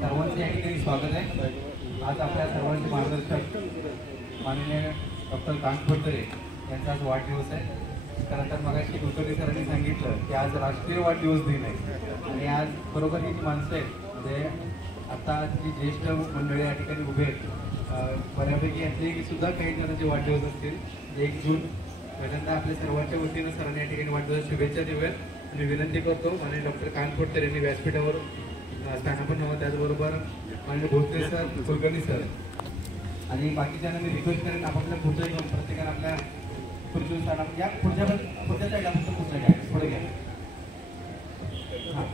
सर्वांचे या ठिकाणी स्वागत आहे। आज आपल्या सर्वांचे मार्गदर्शक माननीय डॉक्टर कानफडतरे यांचा आज वाढदिवस आहे। त्यानंतर मगाशी कुलकर्णी सरांनी सांगितलं की आज राष्ट्रीय वाढदिवस दिन आहे आणि आज बरोबर ही जी माणसं आहेत म्हणजे आता जी ज्येष्ठ मंडळी या ठिकाणी उभे आहेत बऱ्यापैकी यातले सुद्धा काही जणांचे वाढदिवस असतील। 1 जून पहिल्यांदा आपल्या सर्वांच्या वतीनं सरांनी या ठिकाणी वाढदिवस शुभेच्छा देऊयात आणि विनंती करतो माननीय डॉक्टर कानफडतरे यांनी व्यासपीठावर स्थानापन्न व्हावं। त्याचबरोबर माननीय भोसले सर, कुलकर्णी सर आणि बाकीच्यांना मी रिक्वेस्ट करेन आपापल्या पुढच्या घेऊन प्रत्येकाने आपल्या खुर्चीवर स्थानापन्न या। पुढच्या साईडला फक्त पुढच्या घ्या, पुढे घ्या। हां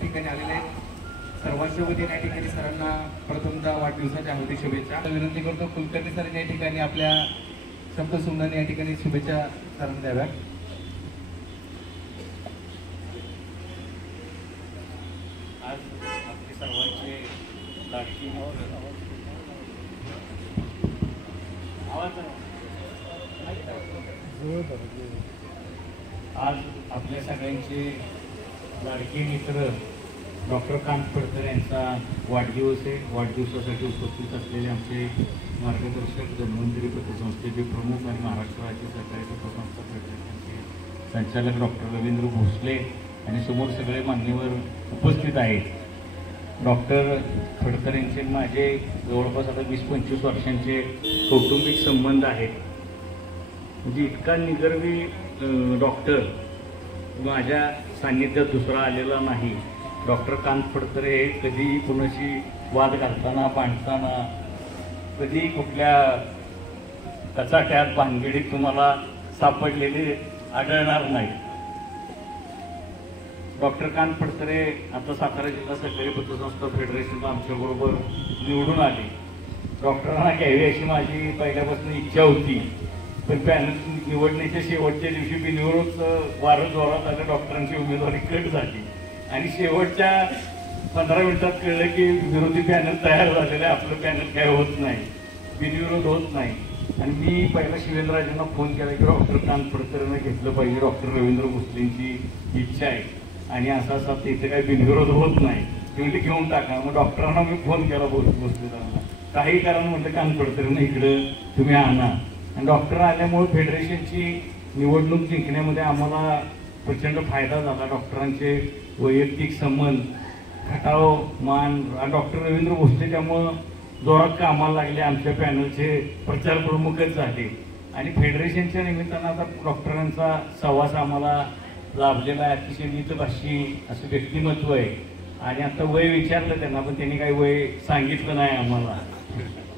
ठिकाणी आलेले आहेत सर्वांच्या वतीने या ठिकाणी सरांना प्रथमतः वाढदिवसाच्या हार्दिक शुभेच्छा विनंती करतो। कुलकर्णी सरांनी या ठिकाणी आपल्या शब्दसुमनाने या ठिकाणी शुभेच्छा सरांना द्याव्या। आज आपले सर्वांचे लाडकी आज आपल्या सगळ्यांचे लाडके मित्र डॉक्टर कानफडतरे यांचा वाढदिवस आहे। वाढदिवसासाठी उपस्थित असलेले आमचे मार्गदर्शक धन्वंतरी पतसंस्थेचे प्रमुख आणि महाराष्ट्र राज्य सहकारी पतसंस्था फेडरेशनचे संचालक डॉक्टर रवींद्र भोसले आणि समोर सगळे मान्यवर उपस्थित आहेत। डॉक्टर फडतरे यांचे माझे जवळपास आता 20-25 वर्षांचे कौटुंबिक संबंध आहेत। म्हणजे इतका निगर्वी डॉक्टर माझ्या सान्निध्यात दुसरा आलेला नाही। डॉक्टर कानफडतरे हे कधी कुणाशी वाद घालताना भांडताना कधी कुठल्या कचाट्यात भानगडीत तुम्हाला सापडलेले आढळणार नाही। डॉक्टर कानफडतरे आता सातारा जिल्हा सहकारी पतसंस्था फेडरेशनला आमच्याबरोबर निवडून आले। डॉक्टरांना घ्यावी अशी माझी पहिल्यापासून इच्छा होती, पण पॅनल निवडण्याच्या शेवटच्या दिवशी बिनविरोध वारं जोरात आलं, डॉक्टरांची उमेदवारी कट झाली आणि शेवटच्या 15 मिनिटात कळलं की विरोधी पॅनल तयार झालेलं आहे, आपलं पॅनल काय होत नाही, बिनविरोध होत नाही। आणि मी पहिला शिवेंद्रराजांना फोन केला की डॉक्टर कानफडतरेंना घेतलं पाहिजे, डॉक्टर रवींद्र भोसलेंची इच्छा आहे आणि असा इथे काही बिनविरोध होत नाही, म्हणजे घेऊन टाका। मग डॉक्टरांना मी फोन केला भोसलेंना, काही कारण म्हटलं कानफडतरेंना इकडं तुम्ही आणा। आणि डॉक्टर आल्यामुळे फेडरेशनची निवडणूक जिंकण्यामध्ये आम्हाला प्रचंड फायदा झाला। डॉक्टरांचे वैयक्तिक संबंध खटाव मान डॉक्टर रवींद्र भोसले त्यामुळं जोरात कामाला लागले, आमच्या पॅनलचे प्रचार प्रमुखच झाले आणि फेडरेशनच्या निमित्तानं आता डॉक्टरांचा सहवास आम्हाला लाभलेला आहे। अतिशय मितभाषी असं व्यक्तिमत्व आहे आणि आता वय विचारलं त्यांना, पण त्यांनी काही वय सांगितलं नाही आम्हाला,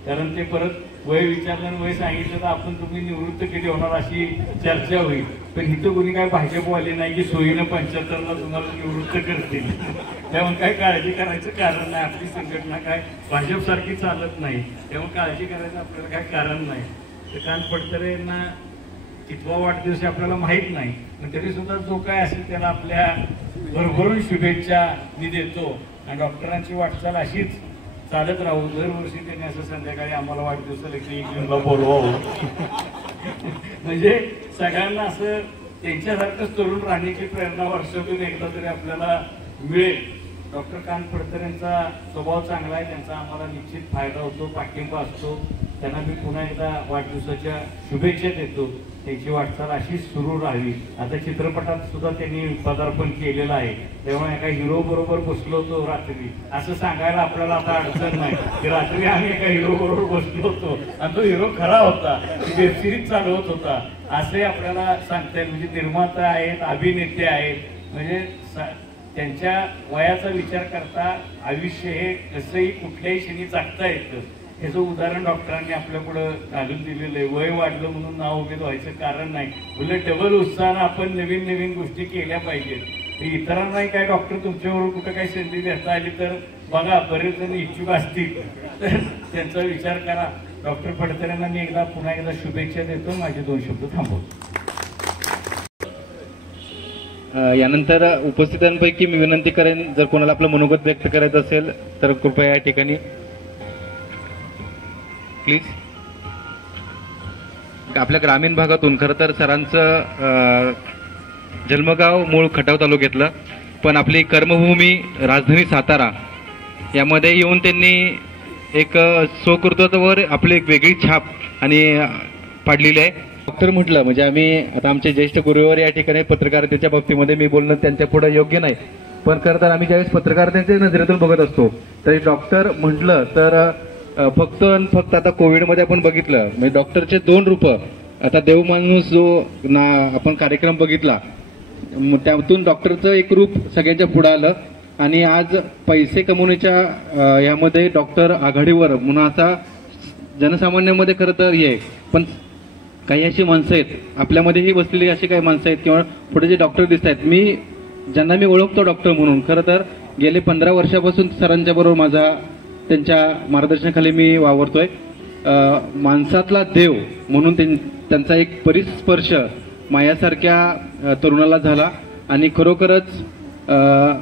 कारण ते परत वय विचारलं आणि वय सांगितलं तर आपण तुम्ही निवृत्त कधी होणार अशी चर्चा होईल। पण इथं कोणी काय भाजपवाले नाही की सोयीनं 75ला तुम्हाला निवृत्त करतील, त्यामुळे काय काळजी करायचं कारण नाही। आपली संघटना काय भाजपसारखी चालत नाही, त्यामुळे काळजी करायचं आपल्याला काय कारण नाही। तर कानफडतरे यांना कितवा वाढदिवस आपल्याला माहीत नाही, पण तरी सुद्धा जो काय असेल त्याला आपल्या भरभरून शुभेच्छा मी देतो आणि डॉक्टरांची वाटचाल अशीच चालत राहू। दरवर्षी त्यांनी असं संध्याकाळी आम्हाला वाढदिवसाला की 1 जूनला बोलवावं म्हणजे सगळ्यांना असं त्यांच्यासारखंच तरुण राहण्याची प्रेरणा वर्षातून एकदा तरी आपल्याला मिळेल। डॉक्टर कानफडतरेंचा स्वभाव चांगला आहे, त्यांचा आम्हाला निश्चित फायदा होतो, पाठिंबा असतो। त्यांना मी पुन्हा एकदा वाढदिवसाच्या शुभेच्छा देतो, त्यांची वाटचाल अशीच सुरू राहावी। आता चित्रपटात सुद्धा त्यांनी पदार्पण केलेलं आहे, तेव्हा एका हिरो बरोबर बसलो होतो रात्री असं सांगायला आपल्याला आता अडचण नाही की रात्री आम्ही एका हिरो बरोबर बसलो होतो आणि तो हिरो खरा होता, वेब सिरीज चालवत होता असे आपल्याला सांगता येईल। म्हणजे निर्माता आहेत, अभिनेते आहेत, म्हणजे त्यांच्या वयाचा विचार करता आयुष्य हे कसंही कुठल्याही क्षणी जगता येतं, ह्याचं उदाहरण डॉक्टरांनी आपल्या पुढं घालून दिलेलं आहे। वय वाढलं म्हणून नाव उमेद व्हायचं कारण नाही, उलट डबल उत्साहानं आपण नवीन नवीन गोष्टी केल्या पाहिजेत। इतरांनाही काय डॉक्टर तुमच्याबरोबर कुठं काही संधी देता आली तर बघा, बरेच जण इच्छुक असतील तर त्यांचा विचार करा। डॉक्टर फडतरेंना मी पुन्हा एकदा शुभेच्छा देतो, माझे 2 शब्द थांबवतो। यानंतर उपस्थितांपैकी मी विनंती करेन जर कोणाला आपलं मनोगत व्यक्त करायचं असेल तर कृपया या ठिकाणी प्लीज। आपल्या ग्रामीण भागातून खरं तर सरांचं जन्मगाव मूळ खटाव तालुक्यातलं, पण आपली कर्मभूमी राजधानी सातारा यामध्ये येऊन त्यांनी एक स्वकर्तृत्वावर आपली एक वेगळी छाप आणि पाडलेली आहे. डॉक्टर म्हटलं म्हणजे आम्ही आता आमचे ज्येष्ठ गुरुवर या ठिकाणी पत्रकारितेच्या बाबतीमध्ये मी बोलणं त्यांच्या पुढे योग्य नाही, पण खरं तर आम्ही ज्यावेळेस पत्रकारितेच्या नजरेतून बघत असतो तरी डॉक्टर म्हटलं तर फक्त आता कोविडमध्ये आपण बघितलं म्हणजे डॉक्टरचे 2 रूप. आता देव माणूस जो आपण कार्यक्रम बघितला त्यातून डॉक्टरचं एक रूप सगळ्यांच्या पुढे आलं आणि आज पैसे कमवण्याच्या यामध्ये डॉक्टर आघाडीवर म्हणून असा जनसामान्यांमध्ये खरं तर हे. पण काही अशी माणसं आहेत आपल्यामध्येही बसलेली अशी काही माणसं आहेत किंवा पुढे जे डॉक्टर दिसत आहेत ज्यांना मी ओळखतो डॉक्टर म्हणून. खरं तर गेले 15 वर्षापासून सरांच्या बरोबर त्यांच्या मार्गदर्शनाखाली मी वावरतोय. माणसातला देव म्हणून त्यांचा एक परिस्पर्श माझ्यासारख्या तरुणाला झाला आणि खरोखरच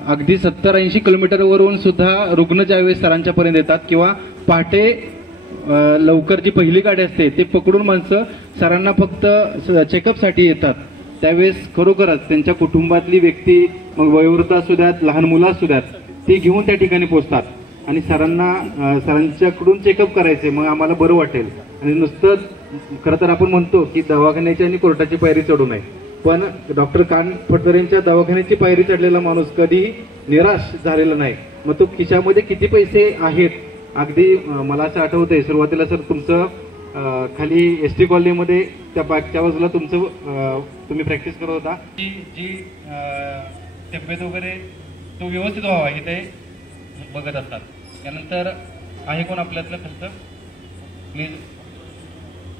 अगदी 70-80 किलोमीटरवरून सुद्धा रुग्ण ज्यावेळेस सरांच्या पर्यंत येतात किंवा पहाटे लवकर जी पहिली गाडी असते ते पकडून माणसं सरांना फक्त चेकअपसाठी येतात, त्यावेळेस खरोखरच त्यांच्या कुटुंबातली व्यक्ती मग वयोवृद्ध असू द्यात लहान मुलं असू द्यात ती घेऊन त्या ठिकाणी पोहोचतात आणि सरांच्याकडून चेकअप करायचे. मग आम्हाला बरं वाटेल. आणि नुसतं खरं तर आपण म्हणतो की दवाखान्याची आणि कोर्टाची पायरी चढू नये, पण डॉक्टर कानफडतरेंच्या दवाखान्याची पायरी चढलेला माणूस कधी निराश झालेला नाही. मग तो खिशामध्ये किती पैसे आहेत अगदी मला असं आठवतंय सुरुवातीला सर तुमचं खाली एसटी कॉलनीमध्ये त्या बागच्या बाजूला तुम्ही प्रॅक्टिस करत होता. जी तब्येत वगैरे तो व्यवस्थित व्हावा हे ते बघत असतात. त्यानंतर आहे कोण आपल्यातलं खर्च प्लीज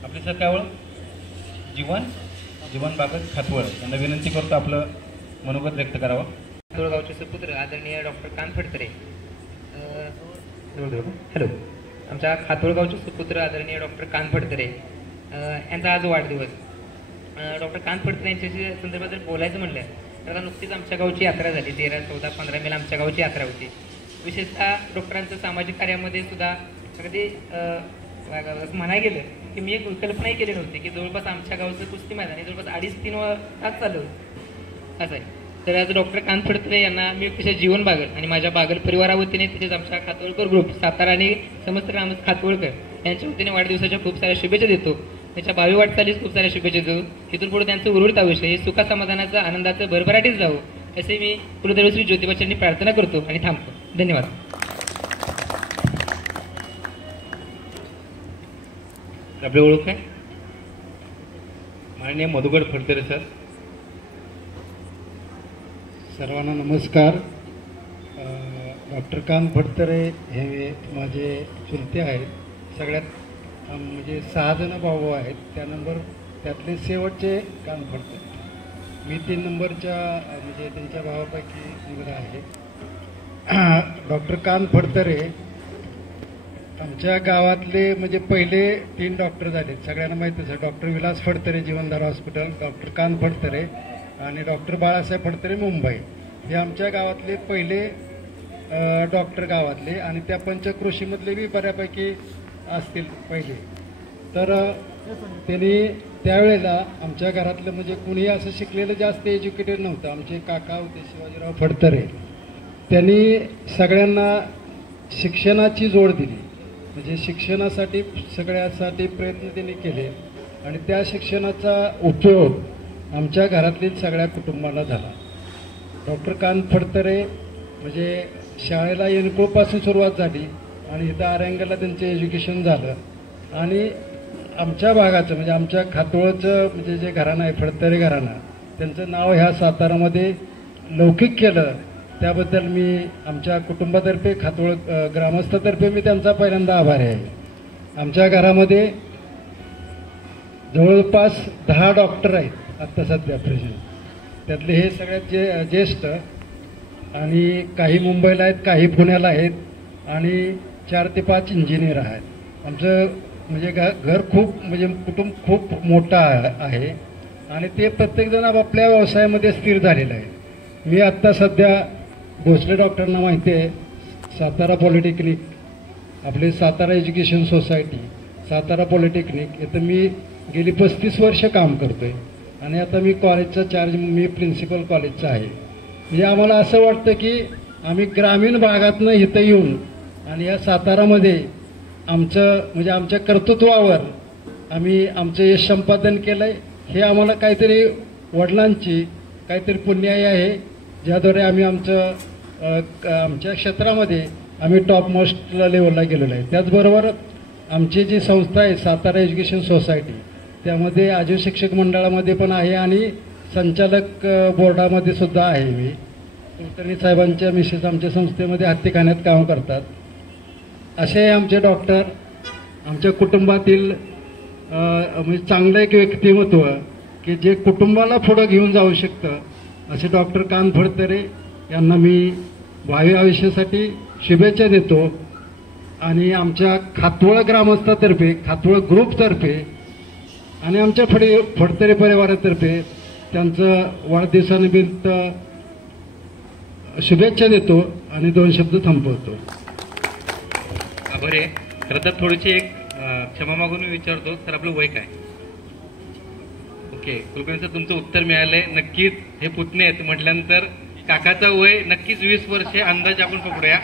आपले सर काय जीवन बागत खातवळ यांना विनंती करतो आपलं मनोगत व्यक्त करावं. खातोळगावचे सुपुत्र आदरणीय डॉक्टर कानफडतरे. हॅलो. आमच्या खातोळगावचे सुपुत्र आदरणीय डॉक्टर कानफडतरे यांचा आज वाढदिवस. डॉक्टर कानफडतरे यांच्याशी संदर्भात जर बोलायचं म्हटलं तर आता नुकतीच आमच्या गावची यात्रा झाली. 13, 14, 15 मेला आमच्या गावची यात्रा होती. विशेषतः डॉक्टरांचं सामाजिक कार्यामध्ये सुद्धा अगदी म्हणाय गेलं की मी एक कल्पनाही केली नव्हती की जवळपास आमच्या गावचं कुस्ती मैदान हे जवळपास 2.5-3 तास चालू असं आहे. तर आज डॉक्टर कानफडतरे यांना मी कशा जीवन बागल आणि माझ्या बागल परिवारावतीने तसेच आमच्या खातोळकर ग्रुप सातारा आणि समस्त ग्राम खातोळकर यांच्या वतीने वाढदिवसाच्या खूप साऱ्या शुभेच्छा देतो. त्याच्या भावी वाटचालीस खूप साऱ्या शुभेच्छा देऊ. इथून पुढे त्यांचं उर्वरित आयुष्य हे सुखा समाधानाचं आनंदाचं भरभराटीच जावं असे मी कुलदेवश्री ज्योतिबाच्यांनी प्रार्थना करतो आणि थांबतो. धन्यवाद. आपली ओळख आहे माननीय मधुकर फडतरे सर. सर्वांना नमस्कार. डॉक्टर कानफडतरे हे माझे चुलते आहेत. सगळ्यात म्हणजे 6 जण भाऊ आहेत. त्यातले शेवटचे कानफडतरे. मी 3 नंबरच्या म्हणजे त्यांच्या भावापैकी मुलगा आहे. डॉक्टर कानफडतरे आमच्या गावातले म्हणजे पहिले 3 डॉक्टर झाले. सगळ्यांना माहितीच आहे. Doctor Vilas Phadtare Jeevandhar hospital, doctor कानफडतरे आणि डॉक्टर बाळासाहेब फडतरे मुंबई हे आमच्या गावातले पहिले डॉक्टर गावातले आणि त्या पंचक्रोशीमधले बी बऱ्यापैकी असतील पहिले. तर त्यांनी त्यावेळेला आमच्या घरातलं म्हणजे कुणी असं शिकलेलं जास्त एज्युकेटेड नव्हतं. आमचे काका होते शिवाजीराव फडतरे. त्यांनी सगळ्यांना शिक्षणाची जोड दिली म्हणजे शिक्षणासाठी सगळ्यासाठी प्रयत्न त्यांनी केले आणि त्या शिक्षणाचा उपयोग आमच्या घरातील सगळ्या कुटुंबाला झाला. डॉक्टर कानफडतरे म्हणजे शाळेला येणकोपासून सुरुवात झाली आणि इथं आरंगाला त्यांचं एज्युकेशन झालं आणि आमच्या भागाचं म्हणजे आमच्या खातोळचं म्हणजे जे घराणं आहे फडतरे घराणं त्यांचं नाव ह्या सातारामध्ये लौकिक केलं. त्याबद्दल मी आमच्या कुटुंबातर्फे खातोळ ग्रामस्थातर्फे मी त्यांचा पहिल्यांदा आभारी आहे. आमच्या घरामध्ये जवळपास 10 डॉक्टर आहेत आत्ता सध्या प्रेझेंट. त्यातले हे सगळ्यात ज्येष्ठ आणि काही मुंबईला आहेत, काही पुण्याला आहेत आणि 4 ते 5 इंजिनियर आहेत. आमचं म्हणजे घर खूप म्हणजे कुटुंब खूप मोठं आहे आणि ते प्रत्येकजण आपापल्या व्यवसायामध्ये स्थिर झालेलं आहे. मी आत्ता सध्या भोसले डॉक्टरांना माहिती आहे सातारा पॉलिटेक्निक आपले Satara education society Satara polytechnic इथं मी गेली 35 वर्ष काम करतोय आणि आता मी कॉलेजचा चार्ज मी प्रिन्सिपल कॉलेजचा आहे. म्हणजे आम्हाला असं वाटतं की आम्ही ग्रामीण भागातनं इथं येऊन आणि या सातारामध्ये म्हणजे आमच्या कर्तृत्वावर आम्ही आमचं यश संपादन केलं आहे. हे आम्हाला काहीतरी वडिलांची काहीतरी पुण्याई आहे, ज्याद्वारे आम्ही आमच्या क्षेत्रामध्ये आम्ही टॉप मोस्ट लेवलला गेलेलो आहे. त्याचबरोबर आमची जी संस्था आहे सातारा एज्युकेशन सोसायटी, त्यामध्ये आजीव शिक्षक मंडळामध्ये पण आहे आणि संचालक बोर्डामध्ये सुद्धा आहे. मी कुलकर्णी साहेबांच्या मिसेस आमच्या संस्थेमध्ये हत्तीखान्यात काम करतात. असे आमचे डॉक्टर, आमच्या कुटुंबातील म्हणजे चांगलं एक व्यक्तिमत्व की जे कुटुंबाला पुढं घेऊन जाऊ शकतं, असे डॉक्टर कान फडतरे यांना मी भावी आयुष्यासाठी शुभेच्छा देतो. आणि आमच्या खातवळ ग्रामस्थातर्फे, खातवळ ग्रुपतर्फे आणि आमच्या फडतरे परिवारातर्फे त्यांचं वाढदिवसानिमित्त शुभेच्छा देतो आणि 2 शब्द थांबवतो. बरे, खरं तर थोडीशी एक क्षमा मागून मी विचारतो, सर आपलं वय काय? ओके, कुलकर्णी सर तुमचं उत्तर मिळालंय. नक्कीच हे पुतणे आहेत म्हटल्यानंतर काकाचं वय नक्कीच 20 वर्षे अंदाज आपण पकडूया.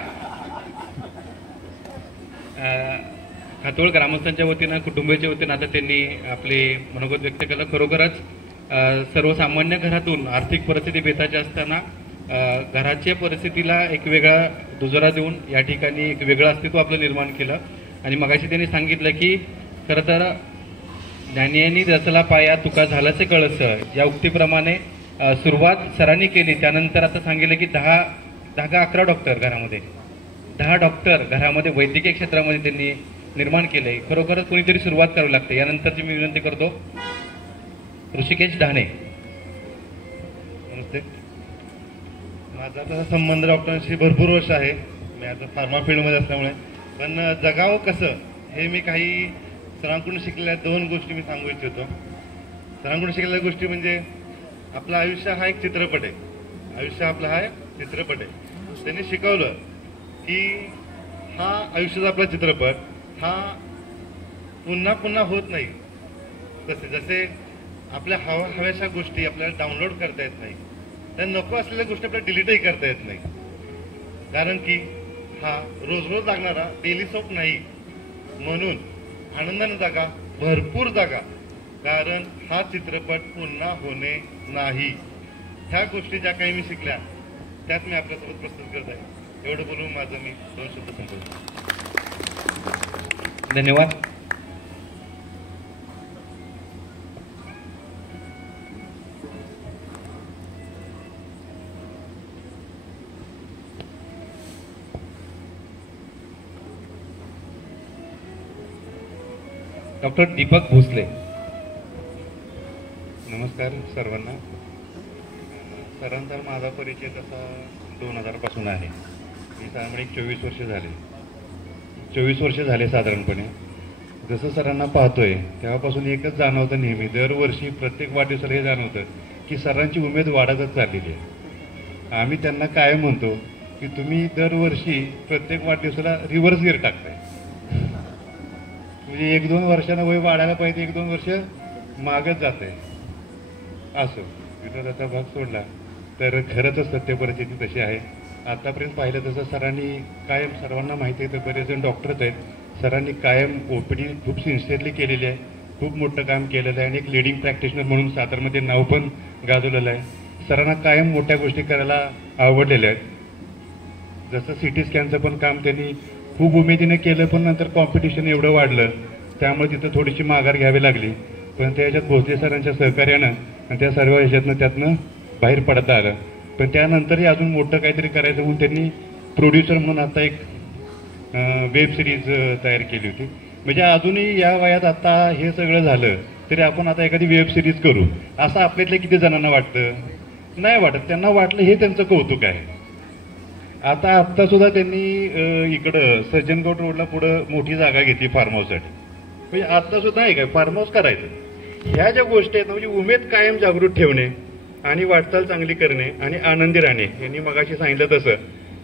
खातोळ ग्रामस्थांच्या वतीनं, कुटुंबाच्या वतीनं आता त्यांनी आपले मनोगत व्यक्त केलं. खरोखरच सर्वसामान्य घरातून आर्थिक परिस्थिती बेताची असताना घराच्या परिस्थितीला एक वेगळा दुजोरा देऊन या ठिकाणी एक वेगळं अस्तित्व आपलं निर्माण केलं. आणि मगाशी त्यांनी सांगितलं की खरं तर ज्ञानियांनी रचला पाया तुका झाल्याचे कळस, या उक्तीप्रमाणे सुरुवात सरांनी केली. त्यानंतर आता सांगितलं की 10-11 डॉक्टर घरामध्ये, 10 डॉक्टर घरामध्ये वैद्यकीय क्षेत्रामध्ये त्यांनी निर्माण केलंय. खरोखरच कोणीतरी सुरुवात करावी लागते. यानंतरची मी विनंती करतो ऋषिकेश ढाणे. नमस्ते. माझा तसा संबंध डॉक्टरांशी भरपूर वर्ष आहे. मी आता फार्मा फील्डमध्ये असल्यामुळे. पण जगावं कसं हे मी काही सरांकडून शिकलेल्या 2 गोष्टी मी सांगू इच्छितो. सरांकडून शिकलेल्या गोष्टी म्हणजे आपलं आयुष्य हा एक चित्रपट आहे. आयुष्य आपला हा चित्रपट आहे. त्यांनी शिकवलं की हा आयुष्याचा आपला चित्रपट हा पुन्हा पुन्हा होत नाही. जसे आपल्या हव्याशा गोष्टी आपल्याला डाउनलोड करता येत नाही, त्या नको असलेल्या गोष्टी आपल्याला डिलीटही करता येत नाही. कारण की हा रोज रोज लागणारा डेली सोप नाही. म्हणून आनंदाने जागा, भरपूर जागा, कारण हा चित्रपट पुन्हा होणे नाही. ह्या गोष्टी ज्या काही मी शिकल्या त्यात मी आपल्यासोबत प्रस्तुत करत आहे. एवढं बोलून माझं मी 2 शब्द संपवतो. धन्यवाद. डॉक्टर दीपक भोसले. नमस्कार सर्वांना. सरांचा माझा परिचय तसा 2000 पासून आहे. मी साधारण 24 वर्ष झाले. 24 वर्ष झाले साधारणपणे. जसं सरांना पाहतोय तेव्हापासून एकच जाणवतं नेहमी, दरवर्षी प्रत्येक वाढदिवसाला हे जाणवतं की सरांची उमेद वाढतच चाललेली आहे. आम्ही त्यांना काय म्हणतो की तुम्ही दरवर्षी प्रत्येक वाढदिवसाला रिव्हर्स गिअर टाकताय. म्हणजे 1-2 वर्षानं वय वाढायला पाहिजे, 1-2 वर्ष मागत जात आहे. असं विनोदाचा भाग सोडला तर खरंच सत्य परिस्थिती तशी आहे. आतापर्यंत पाहिलं तसं सरांनी कायम, सर्वांना माहिती आहे तर बरेच जण डॉक्टरच आहेत, सरांनी कायम OPD खूप सिन्सिअरली केलेली आहे. खूप मोठं काम केलेलं आहे आणि एक लिडिंग प्रॅक्टिशनर म्हणून सातारमध्ये नाव पण गाजवलेलं आहे. सरांना कायम मोठ्या गोष्टी करायला आवडलेल्या आहेत. जसं CT स्कॅनचं पण काम त्यांनी खूप उमेदीने केलं, पण नंतर कॉम्पिटिशन एवढं वाढलं त्यामुळे तिथं थोडीशी माघार घ्यावी लागली. पण त्याच्यात भोसले सरांच्या सहकार्यानं आणि त्या सर्व ह्याच्यातनं त्यातनं बाहेर पडता आलं. पण त्यानंतरही अजून मोठं काहीतरी करायचं म्हणून त्यांनी प्रोड्युसर म्हणून आता एक वेब सिरीज तयार केली होती. म्हणजे अजूनही या वयात आता हे सगळं झालं तरी आपण आता एखादी वेब सिरीज करू असं आपल्यातल्या किती जणांना वाटतं? नाही वाटत. त्यांना वाटलं हे त्यांचं कौतुक आहे. आत्ता सुद्धा त्यांनी इकडं सज्जनगड रोडला पुढं मोठी जागा घेतली फार्म हाऊससाठी. म्हणजे आत्ता सुद्धा आहे काय फार्म हाऊस करायचं. ह्या ज्या गोष्टी आहेत म्हणजे उमेद कायम जागृत ठेवणे आणि वाटचाल चांगली करणे आणि आनंदी राहणे. यांनी मगाशी सांगितलं तसं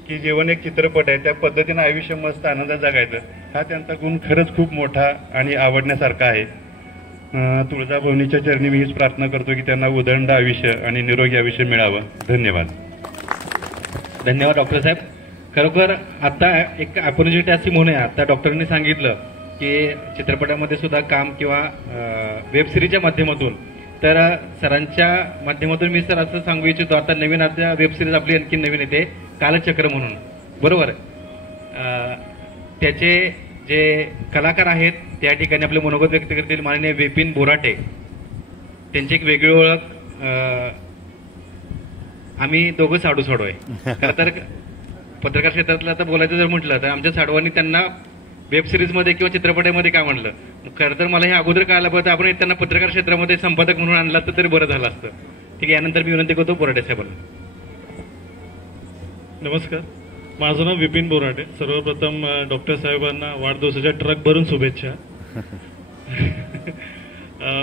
की जीवन एक चित्रपट आहे, त्या पद्धतीनं आयुष्य मस्त आनंदात जगायचं, हा त्यांचा गुण खरंच खूप मोठा आणि आवडण्यासारखा आहे. तुळजाभवानीच्या चरणी मी हीच प्रार्थना करतो की त्यांना उदंड आयुष्य आणि निरोगी आयुष्य मिळावं. धन्यवाद. धन्यवाद डॉक्टर साहेब. खरोखर आता एक अपॉर्च्युनिटी अशी म्हणून आहे, आता डॉक्टरांनी सांगितलं की चित्रपटामध्ये सुद्धा काम किंवा वेब सिरीजच्या माध्यमातून, तर सरांच्या माध्यमातून मी सर असं सांगू इच्छितो, आता नवीन आता वेब सिरीज आपली आणखी नवीन येते कालचक्र म्हणून, बरोबर. त्याचे जे कलाकार आहेत त्या ठिकाणी आपले मनोगत व्यक्त करतील माननीय विपिन बोराटे, त्यांची एक वेगळी ओळख आम्ही दोघं साडू आहे. खरं तर पत्रकार क्षेत्रातलं आता बोलायचं जर म्हटलं तर आमच्या साडवांनी त्यांना वेब सिरीजमध्ये किंवा चित्रपटामध्ये का म्हणलं, खरं तर मला हे अगोदर कळायला पाहिजे, आपण त्यांना पत्रकार क्षेत्रामध्ये संपादक म्हणून आणला तर तरी बरं झालं असतं. ठीक आहे, यानंतर मी विनंती करतो बोराटे साहेबांना. नमस्कार, माझं नाव विपिन बोराटे. सर्वप्रथम डॉक्टर साहेबांना वाढदिवसाच्या ट्रक भरून शुभेच्छा.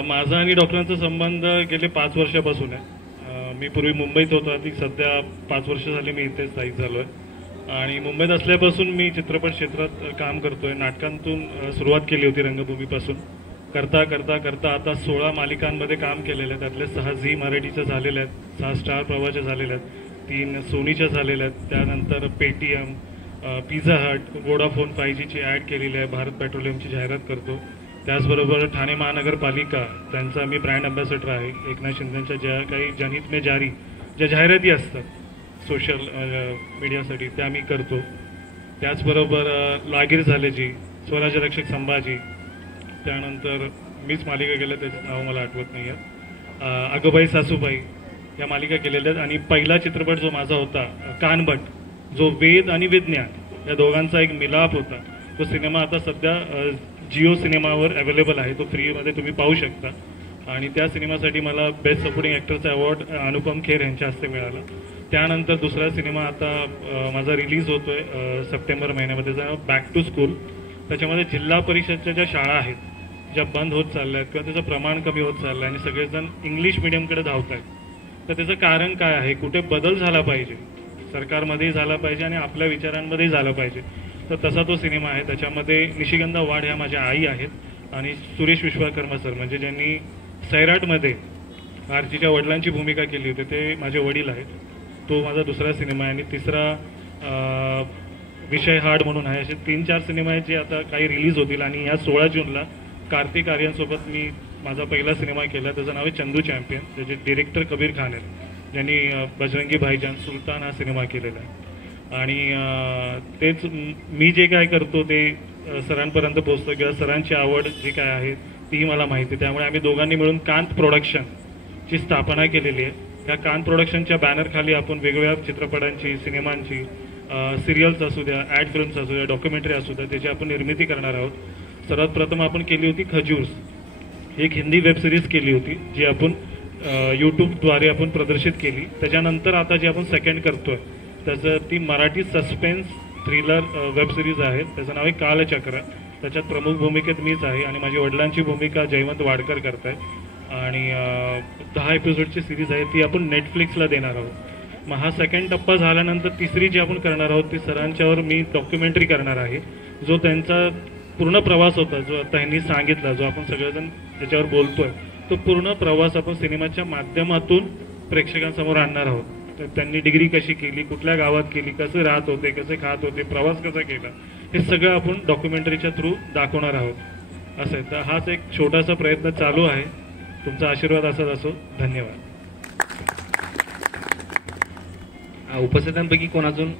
माझा आणि डॉक्टरांचा संबंध गेले 5 वर्षापासून आहे. मी पूर्वी मुंबईत होतो, आधी सध्या 5 वर्ष झाली मी इथे स्थायिक झालो आहे. आणि मुंबईत असल्यापासून मी चित्रपट क्षेत्रात काम करतोय. नाटकांतून सुरुवात केली होती, रंगभूमीपासून करता करता करता आता 16 मालिकांमध्ये काम केलेलं आहे. त्यातले 6 झी मराठीच्या झालेल्या आहेत, 6 स्टार प्रवाहाच्या झालेल्या आहेत, 3 सोनीच्या झालेल्या आहेत. त्यानंतर Paytm, Pizza Hut, Vodafone 5Gची add केलेली आहे, भारत पेट्रोलियमची जाहिरात करतो. त्याचबरोबर ठाणे महानगरपालिका त्यांचा मी ब्रँड अँबॅसेडर आहे. एकनाथ शिंदेच्या ज्या काही जनहित में जारी ज्या जाहिराती असतात सोशल मीडियासाठी त्या मी करतो. त्याचबरोबर लागीर झाले जी, स्वराज्य रक्षक संभाजी, त्यानंतर मीच मालिका केल्या, त्याचं नाव मला आठवत नाही आहे, अगोबाई सासूबाई, या मालिका केलेल्या आहेत. आणि पहिला चित्रपट जो माझा होता कानभट, जो वेद आणि विज्ञान या दोघांचा एक मिलाप होता, तो सिनेमा आता सध्या जिओ सिनेमावर अवेलेबल आहे, तो फ्रीमध्ये तुम्ही पाहू शकता. आणि त्या सिनेमासाठी मला बेस्ट सपोर्टिंग ॲक्टरचा अवॉर्ड अनुपम खेर यांच्या हस्ते मिळाला. त्यानंतर दुसरा सिनेमा आता माझा रिलीज होतोय सप्टेंबर महिन्यामध्ये, त्याचं नाव बॅक टू स्कूल. त्याच्यामध्ये जिल्हा परिषदच्या ज्या शाळा आहेत ज्या बंद होत चालल्या आहेत किंवा त्याचं प्रमाण कमी होत चाललं आहे आणि सगळेजण इंग्लिश मिडियमकडे धावत आहेत, तर त्याचं कारण काय आहे, कुठे बदल झाला पाहिजे, सरकारमध्येही झाला पाहिजे आणि आपल्या विचारांमध्येही झाला पाहिजे, तर तसा तो सिनेमा आहे. त्याच्यामध्ये निशिगंधा वाड ह्या माझ्या आई आहेत आणि सुरेश विश्वकर्मा सर म्हणजे ज्यांनी सैराटमध्ये आरतीच्या वडिलांची भूमिका केली होती ते माझे वडील आहेत. तो माझा दुसरा सिनेमा आहे. आणि तिसरा विषय हार्ड म्हणून आहे. असे 3-4 सिनेमा आहेत जे आता काही रिलीज होतील. आणि या 16 जूनला कार्तिक आर्यनसोबत मी माझा पहिला सिनेमा केला, त्याचं नाव आहे चंदू चॅम्पियन. त्याचे डिरेक्टर कबीर खान आहेत, ज्यांनी बजरंगी भाईजान, सुलतान हा सिनेमा केलेला आहे. आणि तेच मी जे काय करतो ते सरांपर्यंत पोहोचतं किंवा सरांची आवड जी काय आहे तीही मला माहिती. त्यामुळे आम्ही दोघांनी मिळून कांत प्रोडक्शनची स्थापना केलेली आहे. त्या कांत प्रोडक्शनच्या बॅनरखाली आपण वेगवेगळ्या चित्रपटांची, सिनेमांची, सिरियल्स असू द्या, ॲड फिल्म्स असू द्या, डॉक्युमेंटरी असू द्या, त्याची आपण निर्मिती करणार आहोत. सर्वात प्रथम आपण केली होती खजूर्स, एक हिंदी वेब सिरीज केली होती जी आपण यूट्यूबद्वारे आपण प्रदर्शित केली. त्याच्यानंतर आता जी आपण सेकंड करतोय त्याचं ती Marathi suspense thriller web series आहे, त्याचं नाव आहे कालचक्र. त्याच्यात प्रमुख भूमिकेत मीच आहे आणि माझी वडिलांची भूमिका जयवंत वाडकर करतायत. आणि 10 एपिसोडची सिरीज आहे, ती आपण नेटफ्लिक्सला देणार आहोत. मग हा सेकंड टप्पा झाल्यानंतर तिसरी जी आपण करणार आहोत ती सरांच्यावर मी डॉक्युमेंटरी करणार आहे, जो त्यांचा पूर्ण प्रवास होता, जो आता यांनी सांगितला, जो आपण सगळेजण त्याच्यावर बोलतोय, तो पूर्ण प्रवास आपण सिनेमाच्या माध्यमातून प्रेक्षकांसमोर आणणार आहोत. तर त्यांनी डिग्री कशी केली, कुठल्या गावात केली, कसे राहत होते, कसे खात होते, प्रवास कसा केला, हे सगळं आपण डॉक्युमेंटरीच्या थ्रू दाखवणार आहोत. असं आहे. तर हाच एक छोटासा प्रयत्न चालू आहे. तुमचा आशीर्वाद असाच असो. धन्यवाद. उपस्थितांपैकी कोण अजून?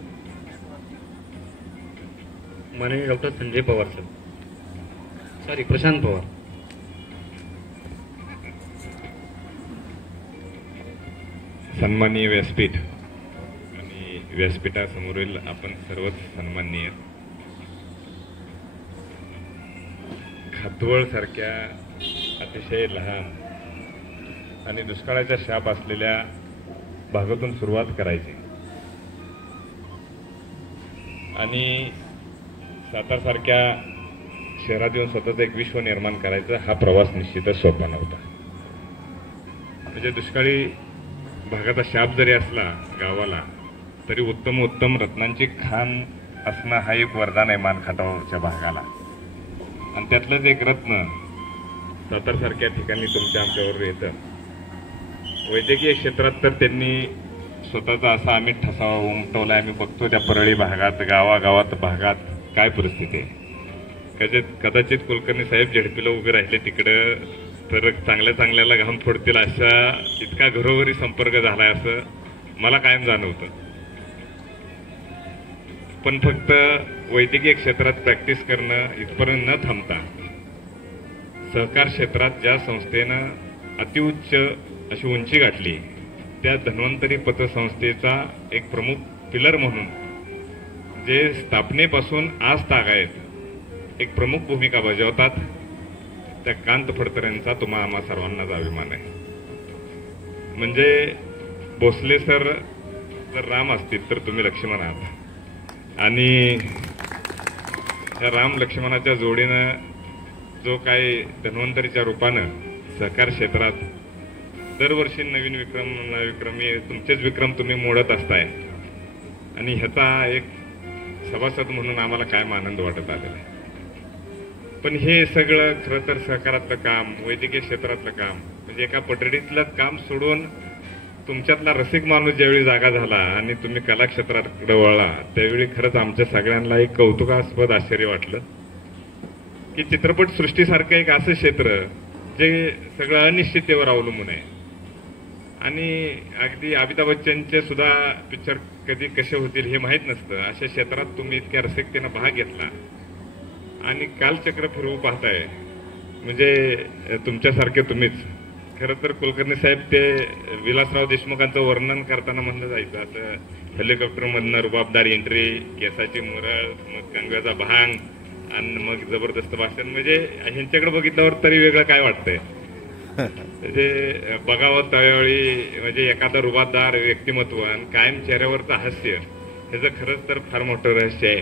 माननीय doctor Sanjay Pawar sir, sorry Prashant Pawar. सन्माननीय व्यासपीठ आणि व्यासपीठासमोरील आपण सर्वच सन्माननीय. खातवळ सारख्या अतिशय लहान आणि दुष्काळाच्या शाप असलेल्या भागातून सुरुवात करायची आणि सातारसारख्या शहरात येऊन स्वतःचं एक विश्व निर्माण करायचं, हा प्रवास निश्चितच सोपा नव्हता. म्हणजे दुष्काळी भागाचा शाप जरी असला गावाला, तरी उत्तम उत्तम रत्नांची खाण असणं हा एक वरदान आहे मानखाटावरच्या भागाला. आणि त्यातलंच एक रत्न सातारसारख्या ठिकाणी तुमच्या आमच्यावर येतं. वैद्यकीय क्षेत्रात तर त्यांनी स्वतःचा असा आम्ही ठसा उमटवला. आम्ही बघतो त्या परळी भागात, गावागावात भागात काय परिस्थिती आहे. कदाचित कुलकर्णी साहेब झेडपीला उभे राहिले तिकडं तर चांगल्या चांगल्याला घाम फोडतील अशा इतका घरोघरी संपर्क झालाय असं मला कायम जाणवतं. पण फक्त वैद्यकीय क्षेत्रात प्रॅक्टिस करणं इथपर्यंत न थांबता सहकार क्षेत्रात ज्या संस्थेनं अतिउच्च अशी उंची गाठली त्या धन्वंतरी पतसंस्थेचा एक प्रमुख पिलर म्हणून जे स्थापनेपासून आज तागायत एक प्रमुख भूमिका बजावतात त्या कांत फडतर यांचा तुम्हा आम्हा सर्वांनाच अभिमान आहे. म्हणजे भोसले सर जर राम असतील तर तुम्ही लक्ष्मण आहात आणि त्या राम लक्ष्मणाच्या जोडीनं जो काही धन्वंतरीच्या रूपानं सहकार क्षेत्रात दरवर्षी नवीन विक्रमी तुमचेच विक्रम तुम्ही मोडत असताय आणि ह्याचा एक सभासद म्हणून आम्हाला कायम आनंद वाटत आलेला आहे. पण हे सगळं खरं तर सहकारातलं काम, वैद्यकीय क्षेत्रातलं काम म्हणजे एका पटडीतलं काम सोडून तुमच्यातला रसिक माणूस ज्यावेळी जागा झाला आणि तुम्ही कला क्षेत्राकडे वळला त्यावेळी खरंच आमच्या सगळ्यांना एक कौतुकास्पद आश्चर्य वाटलं की चित्रपट सृष्टीसारखं एक असं क्षेत्र जे सगळं अनिश्चिततेवर अवलंबून आहे. आणि अगदी अमिताभ बच्चनचे सुद्धा पिक्चर कधी कसे होतील हे माहीत नसतं. अशा क्षेत्रात तुम्ही इतक्या रसिकतेनं भाग घेतला आणि कालचक्र फिरवू पाहताय म्हणजे तुमच्यासारखे तुम्हीच. खरं तर कुलकर्णी साहेब ते विलासराव देशमुखांचं वर्णन करताना म्हणलं जायचं असं हेलिकॉप्टरमधनं रुबाबदार एंट्री, केसाची मुरळ, मग कंगव्याचा भांग आणि मग जबरदस्त भाषण. म्हणजे ह्यांच्याकडे बघितल्यावर तरी वेगळं काय वाटतंय म्हणजे बघावं त्यावेळी म्हणजे एखादं रुबाबदार व्यक्तिमत्व आणि कायम चेहऱ्यावरचं हास्य ह्याचं खरंच तर फार मोठं रहस्य आहे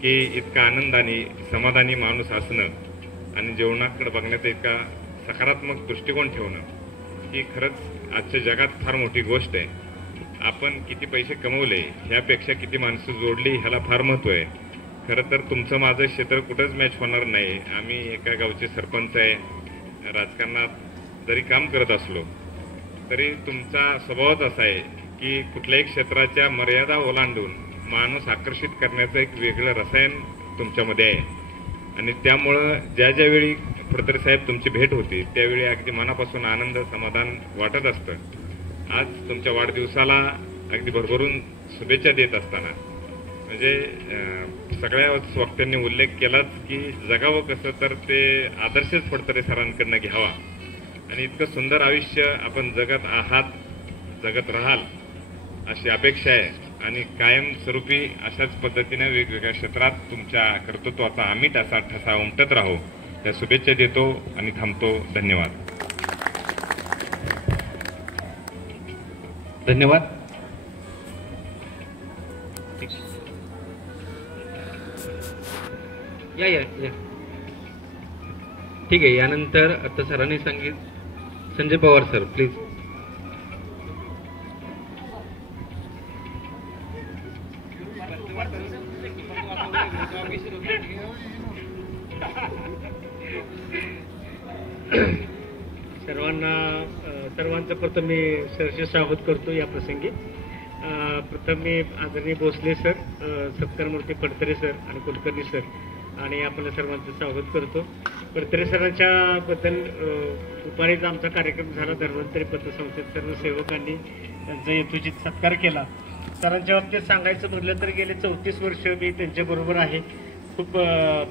की इतका आनंदाने समाधानी माणूस असणं आणि जीवनाकडे बघण्याचा इतका सकारात्मक दृष्टिकोन ठेवणं ही खरंच आजच्या जगात फार मोठी गोष्ट आहे. आपण किती पैसे कमवले ह्यापेक्षा किती माणसं जोडली ह्याला फार महत्व आहे. खरं तर तुमचं माझं क्षेत्र कुठंच मॅच होणार नाही. आम्ही एका गावचे सरपंच आहे. राजकारणात जरी काम करत असलो तरी तुमचा स्वभावच असा आहे की कुठल्याही क्षेत्राच्या मर्यादा ओलांडून माणूस आकर्षित करण्याचं एक वेगळं रसायन तुमच्यामध्ये आहे. आणि त्यामुळं ज्या ज्यावेळी फडतर साहेब तुमची भेट होती त्यावेळी अगदी मनापासून आनंद समाधान वाटत असतं. आज तुमच्या वाढदिवसाला अगदी भरभरून शुभेच्छा देत असताना म्हणजे सगळ्या वक्त्यांनी उल्लेख केलाच की जगावं कसं तर ते आदर्शच फडतरे सरांकडनं घ्यावा आणि इतकं सुंदर आयुष्य आपण जगत आहात, जगत राहाल अशी अपेक्षा आहे. आणि कायमस्वरूपी अशाच पद्धतीने वेगवेगळ्या क्षेत्रात तुमच्या कर्तृत्वाचा अमिट असा ठसा उमटत राहो त्या शुभेच्छा देतो आणि थांबतो. धन्यवाद. धन्यवाद. या ठीक आहे. यानंतर आता सरांनी संजय पवार सर प्लीज. सर्वांचं प्रथम मी सरसे स्वागत करतो या प्रसंगी. प्रथम मी आदरणीय भोसले सर, सत्कारमूर्ती फडतरे सर आणि कुलकर्णी सर आणि आपल्या सर्वांचं स्वागत करतो. फडतरे सरांच्या बद्दल दुपारीचा आमचा कार्यक्रम झाला. धन्वंतरी पतसंस्थेत सर्व सेवकांनी त्यांचा यथोचित सत्कार केला. सरांच्या बाबतीत सांगायचं म्हटलं तर गेले 34 वर्ष मी त्यांच्याबरोबर आहे. खूप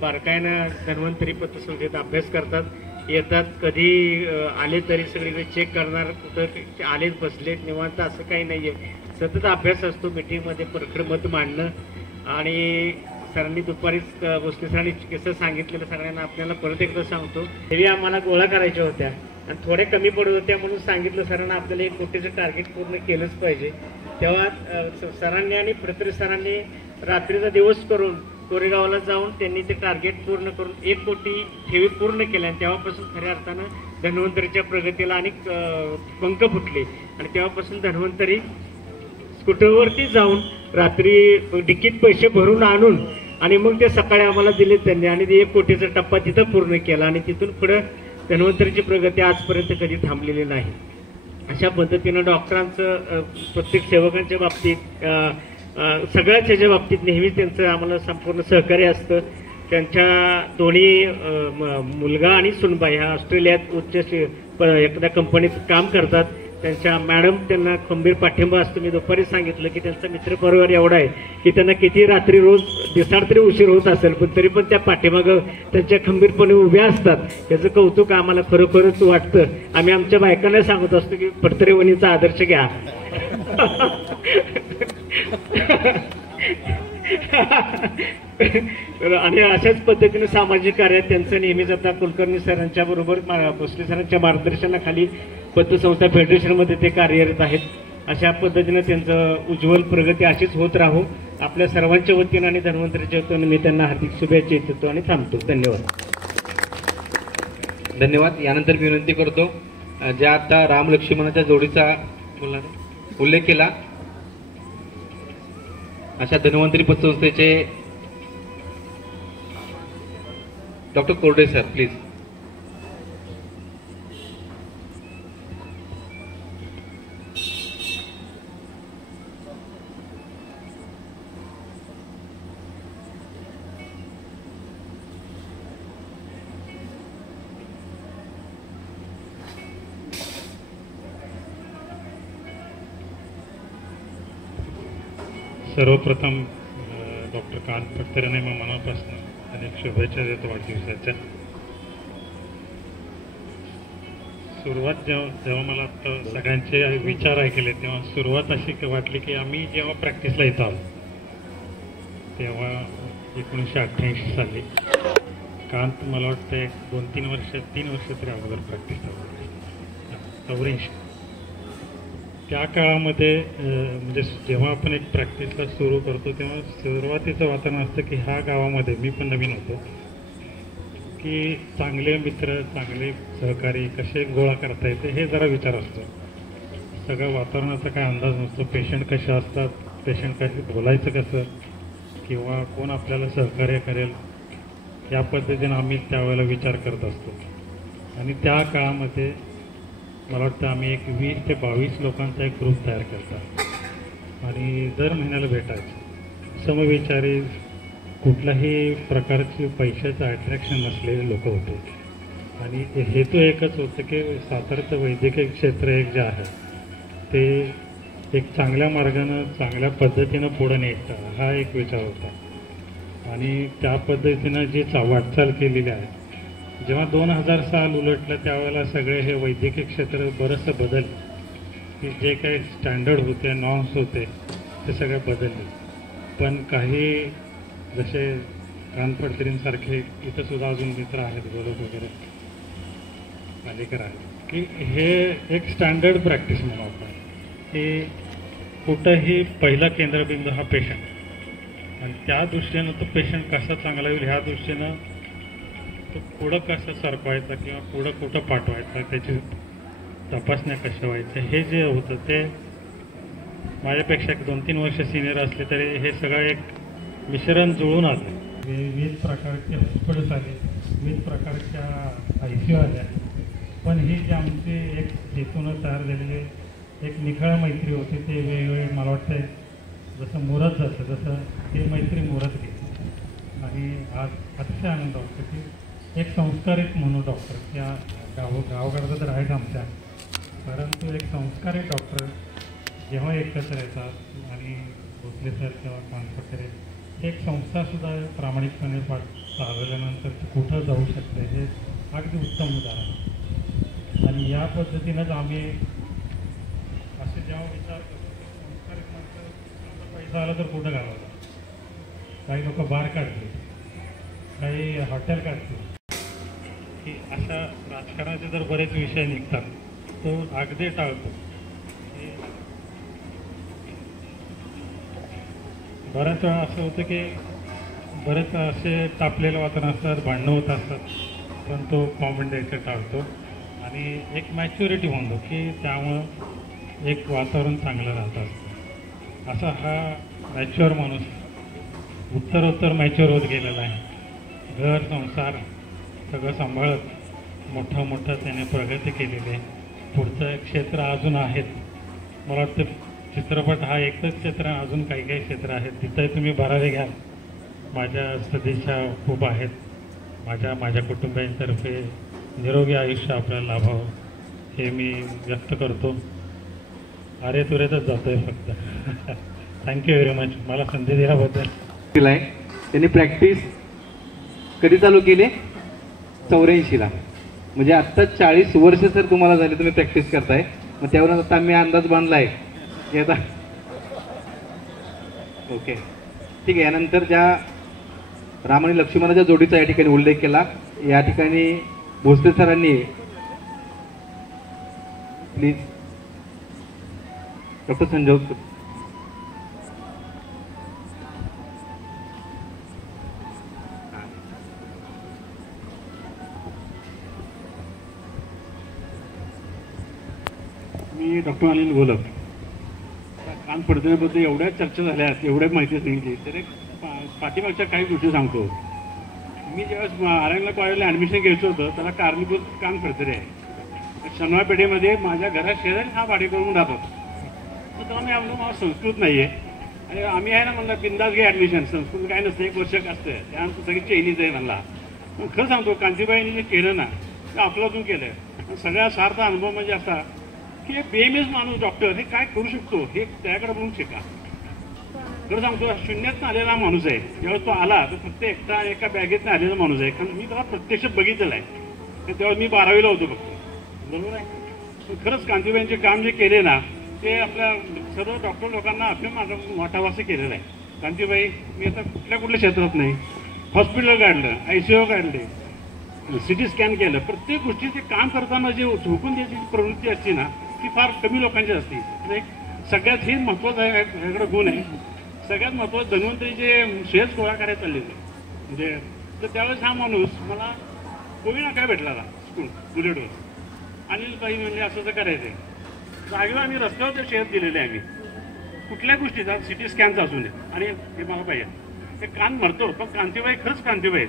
बारकाईनं धन्वंतरी पतसंस्थेत अभ्यास करतात, येतात, कधी आले तरी सगळीकडे चेक करणार, कुठं आलेच बसलेत निवांत असं काही नाहीये. सतत अभ्यास असतो. मीटिंगमध्ये परखड मत मांडणं. आणि सरांनी दुपारीच भोसले सरांनी कसं सांगितलेलं सगळ्यांना आपल्याला परत एकदा सांगतो. हेवी आम्हाला गोळा करायच्या होत्या आणि थोड्या कमी पडत होत्या म्हणून सांगितलं सरांना आपल्याला 1 कोटीचं टार्गेट पूर्ण केलंच पाहिजे. तेव्हा सरांनी आणि फडतरे सरांनी रात्रीचा दिवस करून कोरेगावला जाऊन त्यांनी ते टार्गेट पूर्ण करून 1 कोटी ठेवी पूर्ण केल्या. आणि तेव्हापासून खऱ्या अर्थानं धन्वंतरीच्या प्रगतीला अनेक पंख फुटले. आणि तेव्हापासून धन्वंतरी स्कूटरवरती जाऊन रात्री डिकीत पैसे भरून आणून आणि मग ते सकाळी आम्हाला दिले त्यांनी आणि 1 कोटीचा टप्पा तिथं पूर्ण केला. आणि तिथून पुढे धन्वंतरीची प्रगती आजपर्यंत कधी थांबलेली नाही. अशा पद्धतीनं डॉक्टरांचं प्रत्येक सेवकांच्या बाबतीत सगळ्याच ह्याच्या बाबतीत नेहमीच त्यांचं आम्हाला संपूर्ण सहकार्य असतं. त्यांच्या दोन्ही मुलगा आणि सुनबाई ह्या ऑस्ट्रेलियात एखाद्या कंपनीत काम करतात. त्यांच्या मॅडम त्यांना खंबीर पाठिंबा असतो. मी दुपारी सांगितलं की त्यांचा मित्रपरिवार एवढा आहे की त्यांना किती रात्री रोज दिसाड तरी उशीर होत असेल पण तरी पण त्या पाठीमागं त्यांच्या खंबीरपणे उभ्या असतात. याचं कौतुक आम्हाला खरोखरच वाटतं. आम्ही आमच्या बायकांना सांगत असतो की फडतरे वहिनीचा आदर्श घ्या. आणि अशाच पद्धतीने सामाजिक कार्यात त्यांचं नेहमीच आता कुलकर्णी सरांच्या बरोबर भोसले सरांच्या मार्गदर्शनाखाली पतसंस्था फेडरेशनमध्ये ते कार्यरत आहेत. अशा पद्धतीने त्यांचं उज्ज्वल प्रगती अशीच होत राहू. आपल्या सर्वांच्या वतीनं आणि धन्वंतरीच्या वतीनं मी त्यांना हार्दिक शुभेच्छा देतो आणि थांबतो. धन्यवाद. यानंतर मी विनंती करतो ज्या आता राम लक्ष्मणाच्या जोडीचा उल्लेख केला अशा धन्वंतरी पतसंस्थेचे डॉक्टर कोरडे सर प्लीज. सर्वप्रथम डॉक्टर कांत फडतरेंना मी मनापासून अनेक शुभेच्छा देतो वाढदिवसाच्या. सुरुवात जेव्हा मला आता सगळ्यांचे विचार ऐकले तेव्हा सुरुवात अशी वाटली की आम्ही जेव्हा प्रॅक्टिसला येत आलो तेव्हा 1988 साली कांत मला वाटतं 3 वर्ष तरी अगोदर प्रॅक्टिस चालू 84. त्या काळामध्ये म्हणजे जेव्हा आपण एक प्रॅक्टिसला सुरू करतो तेव्हा सुरुवातीचं वातावरण असतं की ह्या गावामध्ये मी पण नवीन होतो की चांगले मित्र चांगले सहकारी कसे गोळा करता येते हे जरा विचार असतो. सगळ्या वातावरणाचा काय अंदाज नसतो. पेशंट कसे असतात, पेशंट कसे बोलायचं कसं किंवा कोण आपल्याला सहकार्य करेल या पद्धतीनं आम्ही त्यावेळेला विचार करत असतो. आणि त्या काळामध्ये मला वाटतं आम्ही एक 20 ते 22 लोकांचा एक ग्रुप तयार केला आणि दर महिन्याला भेटायचं. समविचारी कुठल्याही प्रकारचे पैशाचं अट्रॅक्शन नसलेले लोक होते आणि हेतू एकच होतं की सातारचं वैद्यकीय क्षेत्र एक जे आहे ते एक चांगल्या मार्गानं चांगल्या पद्धतीनं पुढं नेतं हा एक विचार होता. आणि त्या पद्धतीनं जी वाटचाल केलेली आहे. जेव्हा 2000 साल उलटलं त्यावेळेला सगळे हे वैद्यकीय क्षेत्र बरंचसं बदललं की जे काही स्टँडर्ड होते नॉर्म्स होते ते सगळे बदलले. पण काही जसे कांत फडतरेंसारखे इथं सुद्धा अजून मित्र आहेत बोलत वगैरे पालेकर आहेत की हे एक स्टँडर्ड प्रॅक्टिस म्हणून आपण की कुठंही पहिला केंद्रबिंदू हा पेशंट आणि त्या दृष्टीनं तो पेशंट कसा चांगला होईल ह्या दृष्टीनं तो पुढं कसं सरकवायचा किंवा पुढं कुठं पाठवायचा त्याची तपासण्या कशा व्हायच्या हे जे होतं ते माझ्यापेक्षा 2-3 वर्ष सिनियर असले तरी हे सगळं एक मिश्रण जुळून आलं. विविध प्रकारचे हॉस्पिटल्स आले, विविध प्रकारच्या ICU आल्या, पण ही जी आमची एक हेतूनं तयार झालेली एक निखळ मैत्री होती ते वेगवेगळे मला वाटतं जसं मुरत जातं तसं ते मैत्री मुरत गेली. आणि आज अतिशय आनंद वाटतो की एक संस्कारित म्हणून डॉक्टर त्या गावाकडचं तर आहेच आमच्या, परंतु एक संस्कारित डॉक्टर जेव्हा एकत्र येतात आणि भोसले सर किंवा कांत फडतरे एक संस्थासुद्धा प्रामाणिकपणे चालवल्यानंतर कुठं जाऊ शकते हे अगदी उत्तम उदाहरण. आणि या पद्धतीनंच आम्ही असे जेव्हा विचार करतो की संस्कारित माणसं पैसा आला तर कुठं घालवला. काही लोक बार काढतील, काही हॉटेल काढतील की अशा राजकारणाचे जर बरेच विषय निघतात तो अगदी टाळतो. बऱ्याच वेळा असं होतं की बरेच असे तापलेलं वातावरण असतात, भांडणं होत असतात, पण तो कॉमेंट द्यायचं टाळतो आणि एक मॅच्युरिटी म्हणतो की त्यामुळं एक वातावरण चांगलं राहत असतं. असा हा मॅच्युअर माणूस उत्तर मॅच्युअर होत गेलेला आहे. घर संसार सगळं सांभाळत मोठं त्याने प्रगती केलेली आहे. पुढचं क्षेत्र अजून आहेत. मला वाटतं चित्रपट हा एकच क्षेत्र, अजून काही काही क्षेत्र आहेत तिथंही तुम्ही भरावे घ्याल. माझ्या सदिच्छा खूप आहेत. माझ्या कुटुंबियांतर्फे निरोगी आयुष्य आपल्याला लाभावं हे मी व्यक्त करतो. अरे तुरेतच जातोय फक्त. थँक्यू व्हेरी मच मला संधी दिल्याबद्दल. त्यांनी प्रॅक्टिस कधी चालू केली? 84ला. म्हणजे आत्ता 40 वर्ष सर तुम्हाला झाले तुम्ही प्रॅक्टिस करताय. मग त्यावरून आता मी अंदाज बांधलाय की आता ओके ठीक आहे. यानंतर ज्या राम आणि लक्ष्मणाच्या जोडीचा या ठिकाणी उल्लेख केला, या ठिकाणी भोसले सरांनी please doctor Sanjay me doctor Anil Golap. कान पडद्याबद्दल एवढ्या चर्चा झाल्यात, एवढ्या माहिती सांगितली, तर एक पाठीमागच्या काही गोष्टी सांगतो. मी ज्यावेळेस आरंगला कॉलेजला ॲडमिशन घ्यायचं होतं त्याला कारणीभूत कान पडतरे आहे. शनिवार पेठेमध्ये माझ्या घरात शेजारी हा भाडे करून राहतो. तर तेव्हा मी म्हणलं मला संस्कृत नाही आहे आणि आम्ही आहे ना म्हणलं बिंदास घे ॲडमिशन, संस्कृत काय नसतं, 1 वर्ष असतं, त्यानंतर सगळी चैनीच आहे म्हणला. पण खरं सांगतो कांतीबाईंनी जे केलं ना ते आपल्यातून केलं. सगळ्यात सार्थ अनुभव म्हणजे असा की एक बेमेस माणूस डॉक्टर हे काय करू शकतो हे त्याकडे बघून शिका. खरं सांगतो शून्यातनं आलेला माणूस आहे. जेव्हा तो आला तर फक्त एकटा एका बॅगेतनं आलेला माणूस आहे. कारण मी त्याला प्रत्यक्ष बघितलेला आहे. तेव्हा मी 12वीला होतो फक्त, बरोबर आहे. खरंच कांतीबाईंचे काम जे केले ना ते आपल्या सर्व डॉक्टर लोकांना आपल्या वाटावं असं केलेलं आहे. कांतीबाई मी आता कुठल्या क्षेत्रात नाही, हॉस्पिटल काढलं, ICU काढले, CT स्कॅन केलं, प्रत्येक गोष्टीचे काम करताना जे झोकून द्यायची प्रवृत्ती असते ना ती फार कमी लोकांची असते. सगळ्यात हे महत्त्वाचं आहे, ह्याकडे गुण आहे. सगळ्यात महत्त्वाचं धन्वंतरीचे शेअर्स गोळा करायला चालले म्हणजे. तर त्यावेळेस हा माणूस मला कोविड काय भेटला स्कूल बुलेटवर. अनिलबाई म्हणजे असं असं करायचं आहे. जागेवर आम्ही रस्त्यावर ते शेअर दिलेले आहे. आम्ही कुठल्या गोष्टीचा CT स्कॅनचा असू नये आणि हे मला पाहिजे ते कान मरतो. पण कांतीबाई खरंच कांतीबाई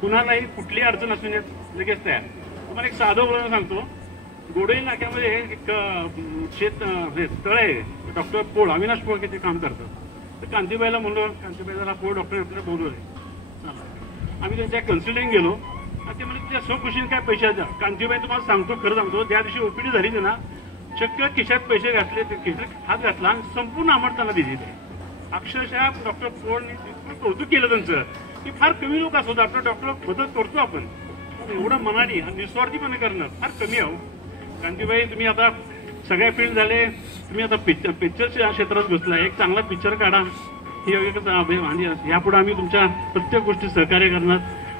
कुणालाही कुठली अडचण असू नये लगेच तयार. तुम्हाला एक साधं उदाहरण सांगतो. गोडई नाक्यामध्ये एक तळ आहे, डॉक्टर पोळ, अविनाश पोळ ते काम करतात. तर कांतीबाईला म्हणलो कांतीबाईला पोळ डॉक्टर आपल्याला बोलवले. आम्ही त्यांच्या कन्सल्टिंग गेलो आणि ते म्हणजे त्या स्वखुशीने काय पैसे द्या. कांतीबाई तुम्हाला सांगतो खरं सांगतो ज्या दिवशी OPD झाली ना चक्क खिशात पैसे घातले, खिशात हात घातला आणि संपूर्ण अमाऊंट त्यांना दिली. अक्षरशः डॉक्टर पोळने कौतुक केलं त्यांचं की फार कमी लोक असतो आपल्या डॉक्टर मदत करतो आपण. एवढं मनाने आणि निस्वार्थीपणे करणं फार कमी आहे. कांतीबाई तुम्ही आता सगळ्या फील्ड झाले, तुम्ही आता पिक्चरच्या क्षेत्रात बसला, एक चांगला पिक्चर काढा ही यापुढे आम्ही तुमच्या प्रत्येक गोष्टी सहकार्य करणार.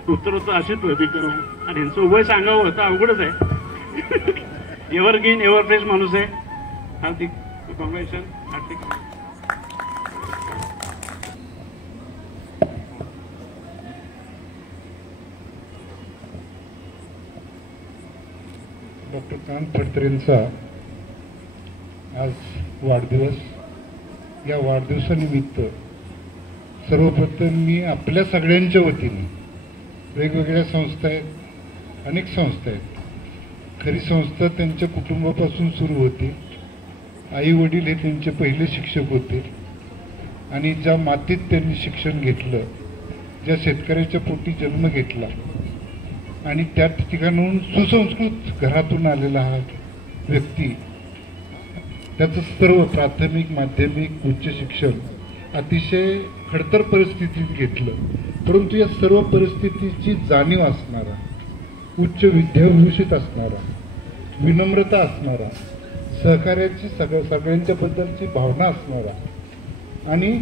उत्तर अशीच प्रगती करू. आणि यांचं उभय सांगावं तर अवघडच आहे. एव्हर गेन एव्हर फ्रेश माणूस आहे. हार्दिक कॉंग्रॅच्युलेशन. हार्दिक डॉक्टर कान फडतरेंचा आज वाढदिवस. या वाढदिवसानिमित्त सर्वप्रथम मी आपल्या सगळ्यांच्या वतीने, वेगवेगळ्या संस्था आहेत, अनेक संस्था आहेत, खरी संस्था त्यांच्या कुटुंबापासून सुरू होती. आई वडील हे त्यांचे पहिले शिक्षक होते आणि ज्या मातीत त्यांनी शिक्षण घेतलं, ज्या शेतकऱ्याच्या पोटी जन्म घेतला आणि त्या ठिकाणाहून सुसंस्कृत घरातून आलेला हा व्यक्ती, त्याचं सर्व प्राथमिक, माध्यमिक, उच्च शिक्षण अतिशय खडतर परिस्थितीत घेतलं. परंतु या सर्व परिस्थितीची जाणीव असणारा, उच्च विद्याभूषित असणारा, विनम्रता असणारा, सहकार्याची सगळ्यांच्याबद्दलची भावना असणारा आणि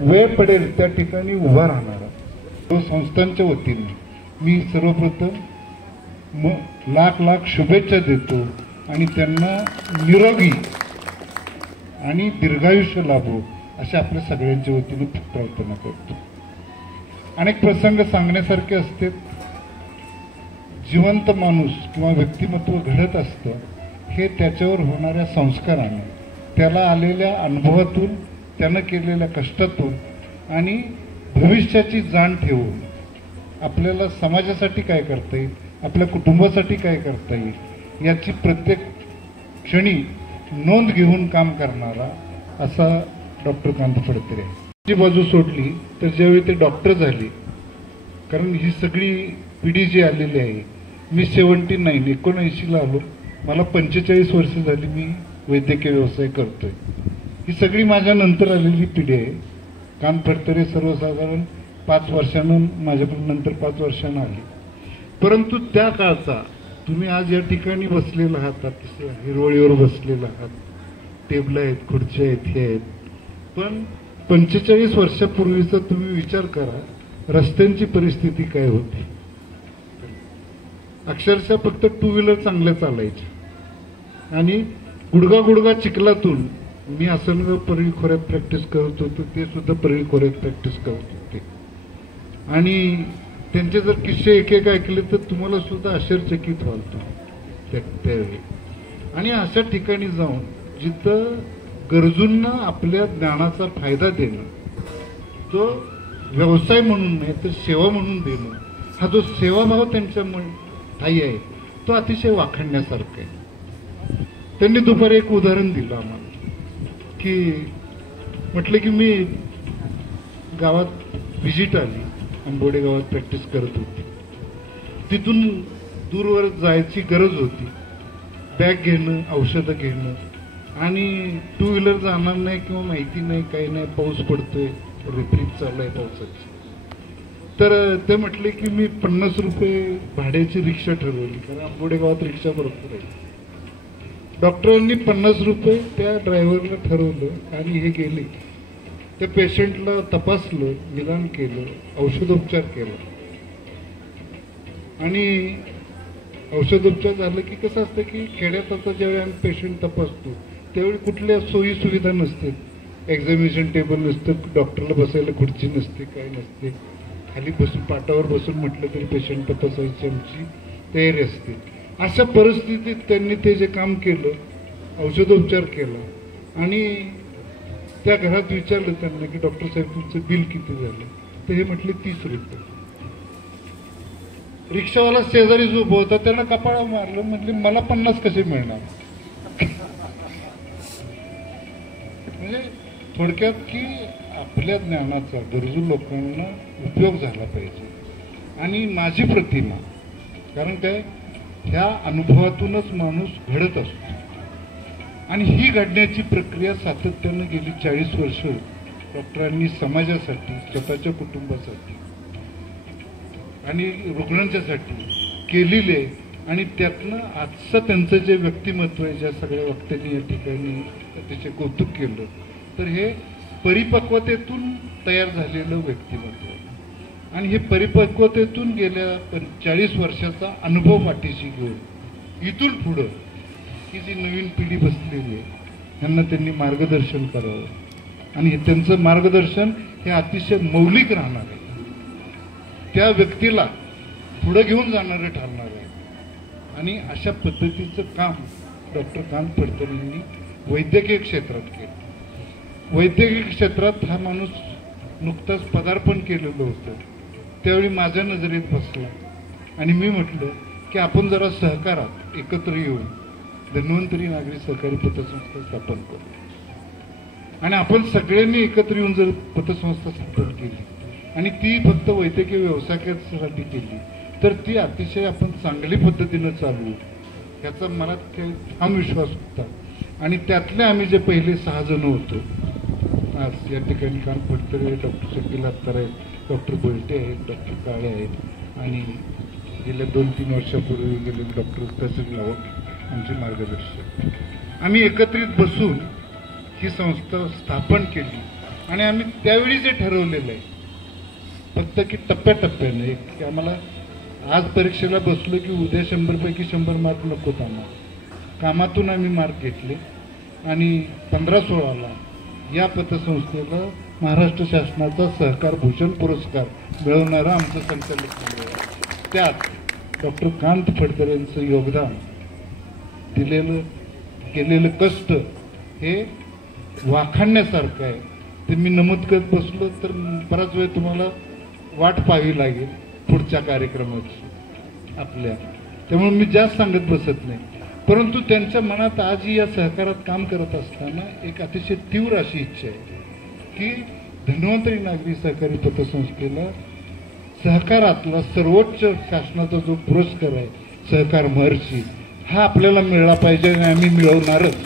वेळ पडेल त्या ठिकाणी उभा राहणारा संस्थांच्या वतीने मी सर्वप्रथम लाख लाख शुभेच्छा देतो आणि त्यांना निरोगी आणि दीर्घायुष्य लाभो अशी आपल्या सगळ्यांच्या वतीने प्रार्थना करतो. अनेक प्रसंग सांगण्यासारखे असते. जिवंत माणूस किंवा व्यक्तिमत्व घडत असतं हे त्याच्यावर होणाऱ्या संस्काराने, त्याला आलेल्या अनुभवातून, त्यानं केलेल्या कष्टातून आणि भविष्याची जाण ठेवून आपल्याला समाजासाठी काय करता येईल, आपल्या कुटुंबासाठी काय करता येईल याची प्रत्येक क्षणी नोंद घेऊन काम करणारा असा डॉक्टर कांत फडतरे. ही बाजू सोडली तर ज्यावेळी ते डॉक्टर झाले, कारण ही सगळी पिढी जी आलेली आहे, मी 79 आलो, मला 45 वर्ष झाली मी वैद्यकीय व्यवसाय करतोय. ही सगळी माझ्या नंतर आलेली पिढी आहे. कांत फडतरे सर्वसाधारण 5 वर्षानं माझ्यानंतर 5 वर्षानं आली. परंतु त्या काळचा तुम्ही आज या ठिकाणी बसलेला आहात, हिरवळीवर बसलेला आहात, टेबल आहेत, खुर्च्या आहेत, हे आहेत, पण 45 वर्षापूर्वीचा तुम्ही विचार करा, रस्त्यांची परिस्थिती काय होती. अक्षरशः फक्त 2 व्हीलर चांगल्या चालायच्या आणि गुडगा चिखलातून मी आसनगाव परळी खोऱ्यात प्रॅक्टिस करत होतो, ते सुद्धा परळी खोऱ्यात प्रॅक्टिस करत होते. आणि त्यांचे जर किस्से एक ऐकले तर तुम्हाला सुद्धा आश्चर्यचकित व्हाल त्यावेळी. आणि अशा ठिकाणी जाऊन जिथं गरजूंना आपल्या ज्ञानाचा फायदा देणं, तो व्यवसाय म्हणून नाही तर सेवा म्हणून देणं, हा जो सेवाभाव त्यांच्या ठाई आहे तो अतिशय वाखाणण्यासारखा आहे. त्यांनी दुपारी एक उदाहरण दिलं आम्हाला की म्हटलं की मी गावात व्हिजिट आली, आंबोडे गावात प्रॅक्टिस करत होती, तिथून दूरवर जायची गरज होती, बॅग घेणं, औषधं घेणं, आणि 2 व्हीलर जाणार नाही किंवा माहिती नाही, काही नाही, पाऊस पडतोय, रिपरिप चालू आहे पावसाची. तर ते म्हटले की मी 50 रुपये भाड्याची रिक्षा ठरवली, कारण आंबोडे गावात रिक्षा भरपूर आहे. डॉक्टरांनी 50 रुपये त्या ड्रायव्हरला ठरवलं आणि हे गेले, त्या पेशंटला तपासलं, निदान केलं, औषधोपचार केला. आणि औषधोपचार झालं की कसं असतं की खेड्यात आता ज्यावेळी आम्ही पेशंट तपासतो त्यावेळी कुठल्या सोयी सुविधा नसते, एक्झामिनेशन टेबल नसतं, डॉक्टरला बसायला खुर्ची नसते, काही नसते, खाली बसून पाटावर बसून म्हटलं तरी पेशंट तपासायची आमची तयारी असते. अशा परिस्थितीत त्यांनी ते जे काम केलं, औषधोपचार केला आणि त्या घरात विचारलं त्यांना की डॉक्टर साहेब तुमचं बिल किती झालं, तर हे म्हटले 30 रुपये. रिक्षावाला शेजारी जो उभा होता त्यानं कपाळा मारलं, म्हटले मला 50 कसे मिळणार. म्हणजे थोडक्यात की आपल्या ज्ञानाचा गरजू लोकांना उपयोग झाला पाहिजे. आणि माझी प्रतिमा, कारण काय ह्या अनुभवातूनच माणूस घडत असतो आणि ही घडण्याची प्रक्रिया सातत्यानं गेली 40 वर्ष डॉक्टरांनी समाजासाठी, स्वतःच्या कुटुंबासाठी आणि रुग्णांच्यासाठी केलेली आहे. आणि त्यातनं आजचं त्यांचं जे व्यक्तिमत्व आहे, ज्या सगळ्या वक्त्यांनी या ठिकाणी त्याचे कौतुक केलं, तर हे परिपक्वतेतून तयार झालेलं व्यक्तिमत्व आहे. आणि हे परिपक्वतेतून गेल्या 40 वर्षाचा अनुभव पाठीशी घेऊन इथून पुढं ही जी नवीन पिढी बसलेली आहे यांना त्यांनी मार्गदर्शन करावं. आणि त्यांचं मार्गदर्शन हे अतिशय मौलिक राहणार आहे, त्या व्यक्तीला पुढे घेऊन जाणारे ठरणार आहे. आणि अशा पद्धतीचं काम डॉक्टर कांत फडतरेंनी वैद्यकीय क्षेत्रात केलं. वैद्यकीय क्षेत्रात हा माणूस नुकताच पदार्पण केलेलं होतं, त्यावेळी माझ्या नजरेत बसला आणि मी म्हटलं की आपण जरा सहकारात एकत्र येऊन धन्वंतरी नागरी सहकारी पतसंस्था स्थापन करू. आणि आपण सगळ्यांनी एकत्र येऊन जर पतसंस्था स्थापन केली आणि ती फक्त वैद्यकीय व्यवसायासाठी केली तर ती अतिशय आपण चांगली पद्धतीनं चालवू, याचा मला ठाम विश्वास होता. आणि त्यातले आम्ही जे पहिले 6 जण होतो, आज या ठिकाणी कांत फडतरे, डॉक्टर शकील अत्तर आहेत, डॉक्टर बोलटे आहेत, डॉक्टर काळे आहेत आणि गेल्या 2-3 वर्षापूर्वी गेलेले डॉक्टर तहसील लावक आमचे मार्गदर्शक. आम्ही एकत्रित बसून ही संस्था स्थापन केली. आणि आम्ही त्यावेळी जे ठरवलेलं आहे फक्त की टप्प्याटप्प्याने, की आम्हाला आज परीक्षेला बसलो की उद्या 100 पैकी 100 मार्क नकोत, आम्हाला कामातून आम्ही मार्क घेतले. आणि 15-16ला या पतसंस्थेला महाराष्ट्र शासनाचा सहकार भूषण पुरस्कार मिळवणारा आमचं संचालक मंडळ आहे. त्यात डॉक्टर कांत फडतरे यांचं योगदान, दिलेलं केलेलं कष्ट हे वाखाणण्यासारखं आहे. ते मी नमूद करत बसलो तर बराच वेळ तुम्हाला वाट पाहावी लागेल पुढच्या कार्यक्रमाची आपल्या, त्यामुळे मी जास्त सांगत बसत नाही. परंतु त्यांच्या मनात आजही या सहकारात काम करत असताना एक अतिशय तीव्र अशी इच्छा आहे की धन्वंतरी नागरी सहकारी पतसंस्थेला सहकारातला सर्वोच्च शासनाचा जो पुरस्कार आहे सहकार महर्षी हा आपल्याला मिळाला पाहिजे आणि आम्ही मिळवणारच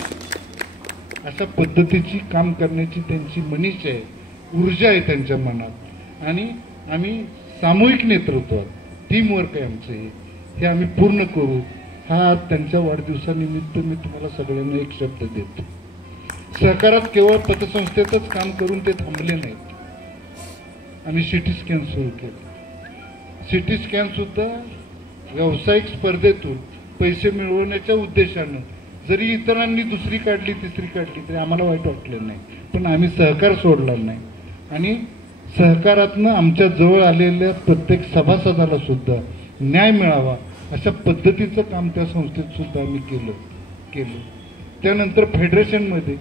अशा पद्धतीची काम करण्याची त्यांची मनीष आहे, ऊर्जा आहे त्यांच्या मनात. आणि आम्ही सामूहिक नेतृत्वात टीमवर्क आहे आमचं हे आम्ही पूर्ण करू. हा त्यांच्या वाढदिवसानिमित्त मी तुम्हाला सगळ्यांना एक शब्द देतो. सहकारात केवळ पतसंस्थेतच काम करून ते थांबले नाहीत. आम्ही सिटी स्कॅन सुरू केलं. सिटी स्कॅन सुद्धा व्यावसायिक स्पर्धेतून पैसे मिळवण्याच्या उद्देशानं जरी इतरांनी दुसरी काढली तिसरी काढली तरी आम्हाला वाईट वाटलं नाही, पण आम्ही सहकार सोडला नाही. आणि सहकारातनं आमच्या जवळ आलेल्या प्रत्येक सभासदाला सुद्धा न्याय मिळावा अशा पद्धतीचं काम त्या संस्थेत सुद्धा आम्ही केलं. त्यानंतर फेडरेशनमध्ये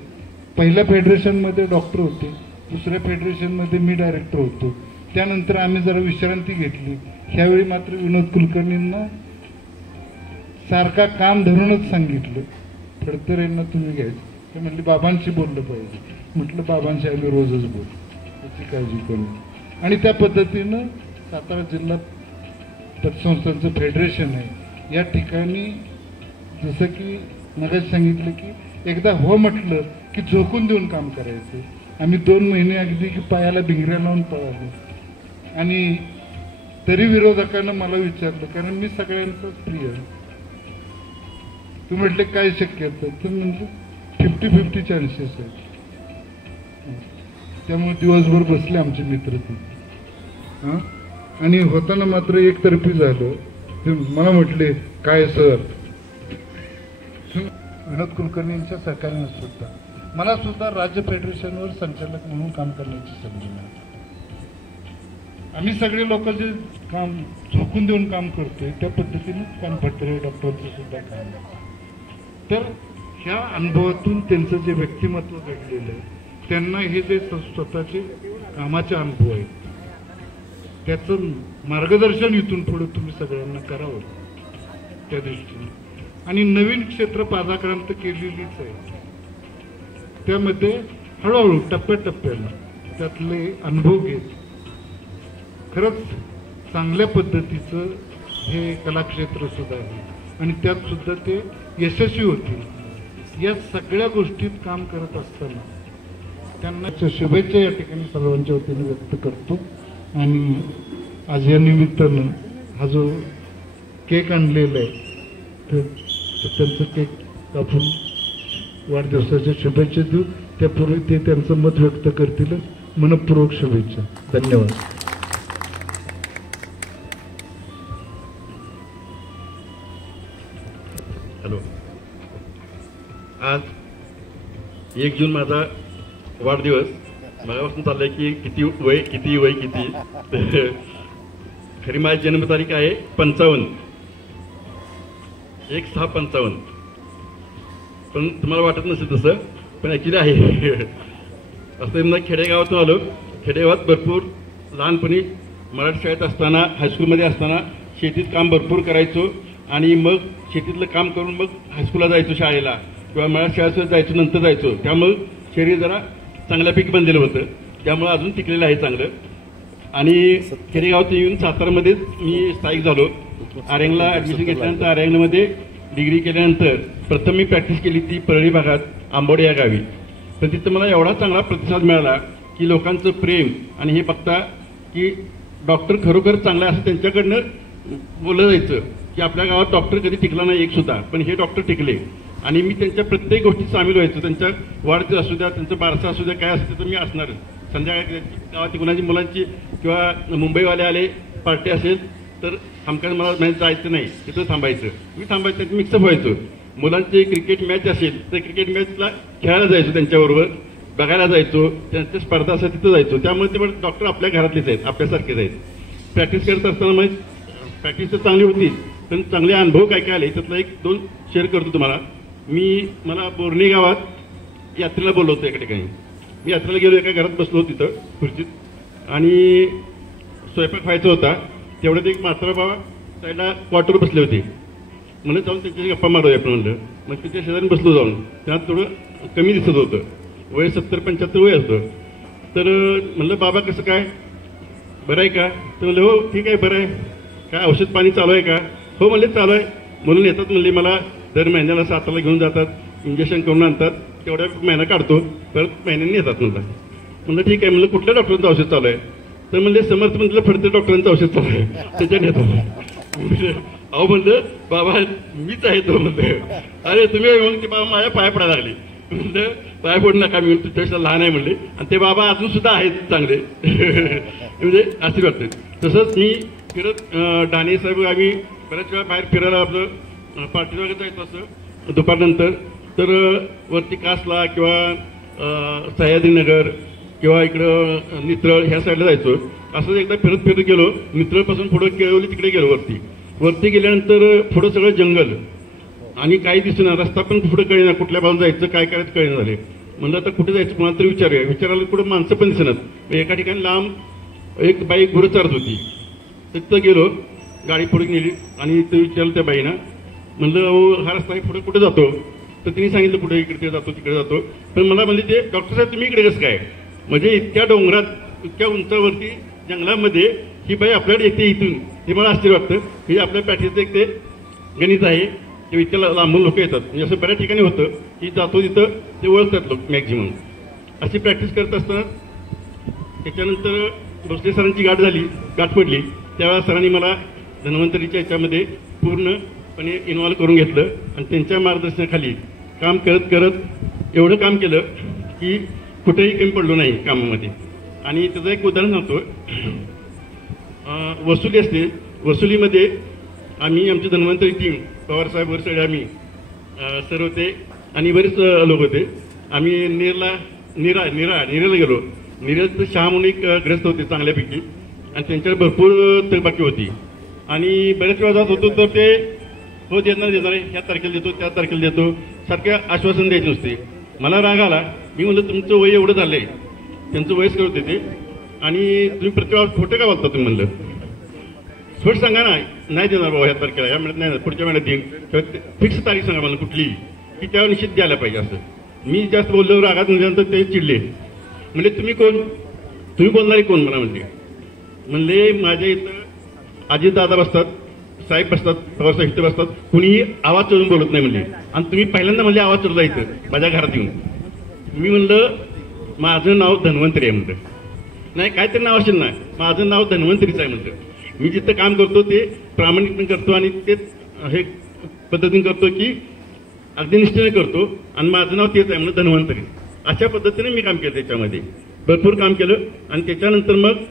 पहिल्या फेडरेशनमध्ये डॉक्टर होते, दुसऱ्या फेडरेशनमध्ये मी डायरेक्टर होतो. त्यानंतर आम्ही जरा विश्रांती घेतली. ह्यावेळी मात्र विनोद कुलकर्णींना सारखा काम धरूनच सांगितलं फडतरेंना तुम्ही घ्यायचं. ते म्हणले बाबांशी बोललं पाहिजे. म्हटलं बाबांशी आम्ही रोजच बोलू, त्याची काळजी करू. आणि त्या पद्धतीनं सातारा जिल्हा पतसंस्थांचं फेडरेशन आहे. या ठिकाणी जसं की मगाशी सांगितलं की एकदा हो म्हटलं की झोकून देऊन काम करायचं. आम्ही 2 महिने अगदी की पायाला भिंगऱ्या लावून पळालो. आणि तरी विरोधकांना मला विचारलं, कारण मी सगळ्यांचाच प्रिय. तू म्हटले काय शक्यता, तर म्हणजे 50-50 चान्सेस आहेत. त्यामुळे दिवसभर बसले आमचे मित्र तिथे. आणि होताना मात्र एकतर्फी झालं. ते मला म्हटले काय सर, विनोद कुलकर्णींच्या सहकार्याने सुद्धा मला सुद्धा राज्य फेडरेशनवर संचालक म्हणून काम करण्याची संधी मिळाली. आम्ही सगळे लोक जे काम झोकून देऊन काम करतोय त्या पद्धतीने काम फडतरे डॉक्टरचं सुद्धा काम आहे. तर ह्या अनुभवातून त्यांचं जे व्यक्तिमत्व घडलेलं आहे, त्यांना हे जे स्वतःचे कामाचे अनुभव आहेत त्याचं मार्गदर्शन इथून पुढे तुम्ही सगळ्यांना करावं त्या दृष्टीने. आणि नवीन क्षेत्र पादाक्रांत केलेलीच आहे. त्यामध्ये हळूहळू टप्प्याटप्प्यानं त्यातले अनुभव घेत खरंच चांगल्या पद्धतीचं हे कलाक्षेत्र सुद्धा आहे आणि त्यात सुद्धा ते यशस्वी होतील. या सगळ्या गोष्टीत काम करत असताना त्यांना शुभेच्छा या ठिकाणी सर्वांच्या वतीने व्यक्त करतो. आणि आज या निमित्तानं हा जो केक आणलेला आहे तर त्यांचं केक कापून वाढदिवसाच्या शुभेच्छा देऊ. त्यापूर्वी ते त्यांचं मत व्यक्त करतीलच. मनपूर्वक शुभेच्छा. धन्यवाद. हॅलो, आज 1 जून माझा वाढदिवस. मगापासून चाललंय की किती वय किती. खरी माझी जन्मतारीख आहे 55, 1/6/55. पण तुम्हाला वाटत नसेल तसं, पण ॲक्च्युली आहे. असं ना खेडेगावातून आलो. खेडेगावात भरपूर लहानपणी मराठी शाळेत असताना हायस्कूलमध्ये असताना शेतीत काम भरपूर करायचो. आणि मग शेतीतलं काम करून मग हायस्कूलला जायचो शाळेला किंवा मराठी शाळेत जायचो, नंतर जायचो. त्यामुळं शरीर जरा चांगल्यापैकी बनलेलं होतं. त्यामुळं अजून टिकलेलं आहे चांगलं. आणि खेडेगावात येऊन सातारामध्येच मी स्थायिक झालो. आर्यंगला ॲडमिशन घेतल्यानंतर आर्यंगमध्ये डिग्री केल्यानंतर प्रथम मी प्रॅक्टिस केली ती परळी भागात आंबोडे या गावी. पण तिथं मला एवढा चांगला प्रतिसाद मिळाला की लोकांचं प्रेम आणि हे बघता की डॉक्टर खरोखर चांगला असं त्यांच्याकडनं बोललं जायचं की आपल्या गावात डॉक्टर कधी टिकला नाही एक सुद्धा, पण हे डॉक्टर टिकले. आणि मी त्यांच्या प्रत्येक गोष्टीत सामील व्हायचो. त्यांच्या वाढदिवस असू द्या, त्यांचं बारसा असू द्या, काय असतं तर मी असणारच. संध्याकाळी गावात कुणाची मुलांची किंवा मुंबईवाले आले पार्टी असेल तर हमखास मला जायचं नाही, तिथं थांबायचं. मी थांबायचं, मिक्सअप व्हायचो. मुलांची क्रिकेट मॅच असेल तर क्रिकेट मॅचला खेळायला जायचो, त्यांच्याबरोबर बघायला जायचो. त्यांच्या स्पर्धा असेल तिथं जायचो. त्यामुळे ते डॉक्टर आपल्या घरातलेच आहेत, आपल्यासारखेच आहेत. प्रॅक्टिस करत असताना मग प्रॅक्टिस तर चांगली होती, पण चांगले अनुभव काय काय आले त्यातला 1-2 शेअर करतो तुम्हाला. मला बोर्णी गावात यात्रेला बोललो होतो. एका ठिकाणी मी यात्रेला गेलो, एका घरात बसलो तिथं खुर्चीत आणि स्वयंपाक व्हायचा होता. तेवढ्यात एक म्हातारा बाबा साईडला क्वार्टर बसले होते. म्हणलं जाऊन त्याच्याशी गप्पा मारूया आपण म्हणलं. मग त्याच्या शेजारी बसलो जाऊन. त्यात थोडं कमी दिसत होतं, वय 70-75 वय असतं. तर म्हणलं बाबा कसं काय, बरं आहे का? तर म्हणलं हो ठीक आहे बरं आहे. काय औषध पाणी चालू आहे का? हो म्हणले चालू आहे. म्हणून येतात म्हणले, मला दर महिन्याला साताला घेऊन जातात, इंजेक्शन करून आणतात, तेवढ्या महिना काढतो, परत महिन्याने येतात म्हणलं. म्हणलं ठीक आहे. म्हणलं कुठल्या डॉक्टरांचं औषध चालू आहे? तर म्हणले समर्थ म्हणलं फडते डॉक्टरांचं औषध चालू आहे, त्याच्याने येतो. अहो म्हणलं बाबा मीच आहे तो. म्हणलं अरे तुम्ही मग ते बाबा माझ्या पाया पडायला लागले. म्हणलं पाया पडू नका, मी तुझ्यापेक्षा लहान आहे म्हणले. आणि ते बाबा अजून सुद्धा आहेत चांगले. म्हणजे असे वाटतं. तसंच मी फिरत डाणे साहेब आम्ही बऱ्याच वेळा बाहेर फिरायला आपलं पार्टी वगैरे जायचं असं दुपारनंतर. तर वरती कासला किंवा सह्याद्रीनगर किंवा इकडं नित्रळ ह्या साईडला जायचो. असं एकदा फिरत फिरत गेलो. नित्रळपासून पुढं केळवली तिकडे गेलो. वरती गेल्यानंतर पुढं सगळं जंगल आणि काही दिसेना, रस्ता पण पुढे कळेना, कुठल्या बाजूला जायचं काय करायचं कळेना झाले. म्हणलं आता कुठे जायचं कोणाला तरी विचारायला पुढे माणसं पण दिसेनात. एका ठिकाणी लांब एक बाई गुरं चारत होती. तिथं गेलो, गाडी पुढे नेली आणि ते विचारलं त्या बाईना. म्हणलं अहो हा रस्ता पुढे कुठे जातो? तर तिने सांगितलं कुठे इकडे जातो तिकडे जातो. पण मला म्हणले ते डॉक्टर साहेब तुम्ही इकडे कसं काय? म्हणजे इतक्या डोंगरात इतक्या उंचावरती जंगलामध्ये ही बाई आपल्याकडे येते इथून, हे मला आश्चर्य वाटतं. हे आपल्या पॅटीचं एक ते गणित आहे, ते इतक्या लांबून लोक येतात. म्हणजे असं बऱ्याच ठिकाणी होतं की जातो तिथं ते ओळखतात लोक मॅक्झिमम. अशी प्रॅक्टिस करत असताना त्याच्यानंतर भोसले सरांची गाठ पडली. त्यावेळेला सरांनी मला धन्वंतरीच्या याच्यामध्ये पूर्णपणे इन्व्हॉल्व करून घेतलं आणि त्यांच्या मार्गदर्शनाखाली काम करत करत एवढं काम केलं की कुठेही कमी पडलो नाही कामामध्ये. आणि त्याचं एक उदाहरण सांगतो. वसुली असते, वसुलीमध्ये आम्ही आमची धन्वंतरी टीम पवारसाहेब वर सगळे आम्ही सर होते आणि बरेच लोक होते. आम्ही निराला गेलो. निराचं शहा म्हणून एक ग्रस्त होते चांगल्यापैकी आणि त्यांच्यावर भरपूर थकबाकी होती. आणि बऱ्याच वेळा जात होतो तर ते हो देणार ह्या तारखेला देतो त्या तारखेला देतो सारख्या आश्वासन द्यायचे नसते. मला राग आला. मी म्हणलं तुमचं वय एवढं झालंय, त्यांचं वयस्कर होते ते, आणि तुम्ही प्रत्येक खोटं का बोलता तुम्ही? म्हणलं थोडं सांगा ना, नाही देणार बाबा ह्या तारखेला, या महिन्यात नाही, पुढच्या महिन्यात देईन, किंवा फिक्स तारीख सांगा मला कुठली की त्यावर निश्चित द्यायला पाहिजे. असं मी जास्त बोललो, रागात निघाल्यानंतर ते चिडले. म्हणजे तुम्ही कोण, तुम्ही बोलणारे कोण मला म्हणले माझ्या इथं अजितदादा बसतात, साहेब बसतात, पवारसाहेब इथं बसतात, कुणीही आवाज चढून बोलत नाही म्हणले. आणि तुम्ही पहिल्यांदा म्हणले आवाज चढला इथं माझ्या घरात येऊन. मी म्हणलं माझं नाव धन्वंतरी आहे. म्हणतं नाही काहीतरी नाव असेल ना, माझं नाव धन्वंतरीच आहे. म्हणतं मी जिथं काम करतो ते प्रामाणिकपणे करतो आणि ते हे पद्धतीने करतो की अगदी निष्ठेने करतो आणि माझं नाव तेच आहे म्हणून धन्वंतरी. अशा पद्धतीने मी काम केलं, त्याच्यामध्ये भरपूर काम केलं. आणि त्याच्यानंतर मग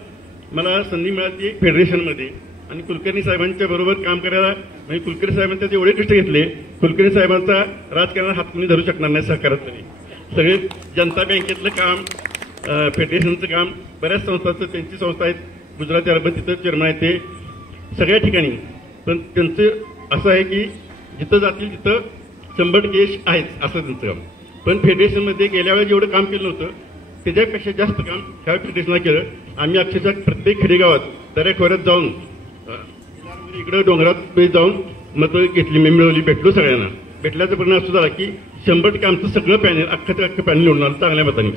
मला संधी मिळाली फेडरेशनमध्ये आणि कुलकर्णी साहेबांच्या बरोबर काम करायला. म्हणजे कुलकर्णी साहेबांचे एवढे कष्ट घेतले. कुलकर्णी साहेबांचा राजकारणात हात कोणी धरू शकणार नाही सहकारात तरी. सगळे जनता बँकेतलं काम, फेडरेशनचं काम, बऱ्याच संस्थांचं त्यांची संस्था आहेत, गुजराती अर्बन तिथं चेअरमन आहेत ते सगळ्या ठिकाणी. पण त्यांचं असं आहे की जिथं जातील तिथं 100% यश आहेच असं त्यांचं काम. पण फेडरेशनमध्ये गेल्या वेळेस जेवढं काम केलं होतं त्याच्यापेक्षा जास्त काम ह्या फेडरेशनला केलं. आम्ही अक्षरशः प्रत्येक खेडेगावात दऱ्याखोऱ्यात जाऊन इकडं डोंगरात जाऊन मतं घेतली, मिळवली, भेटलो सगळ्यांना. भेटल्याचा परिणाम असं झाला की 100% आमचं सगळं पॅनल अख्खं पॅनल निवडून आलं चांगल्या मताने.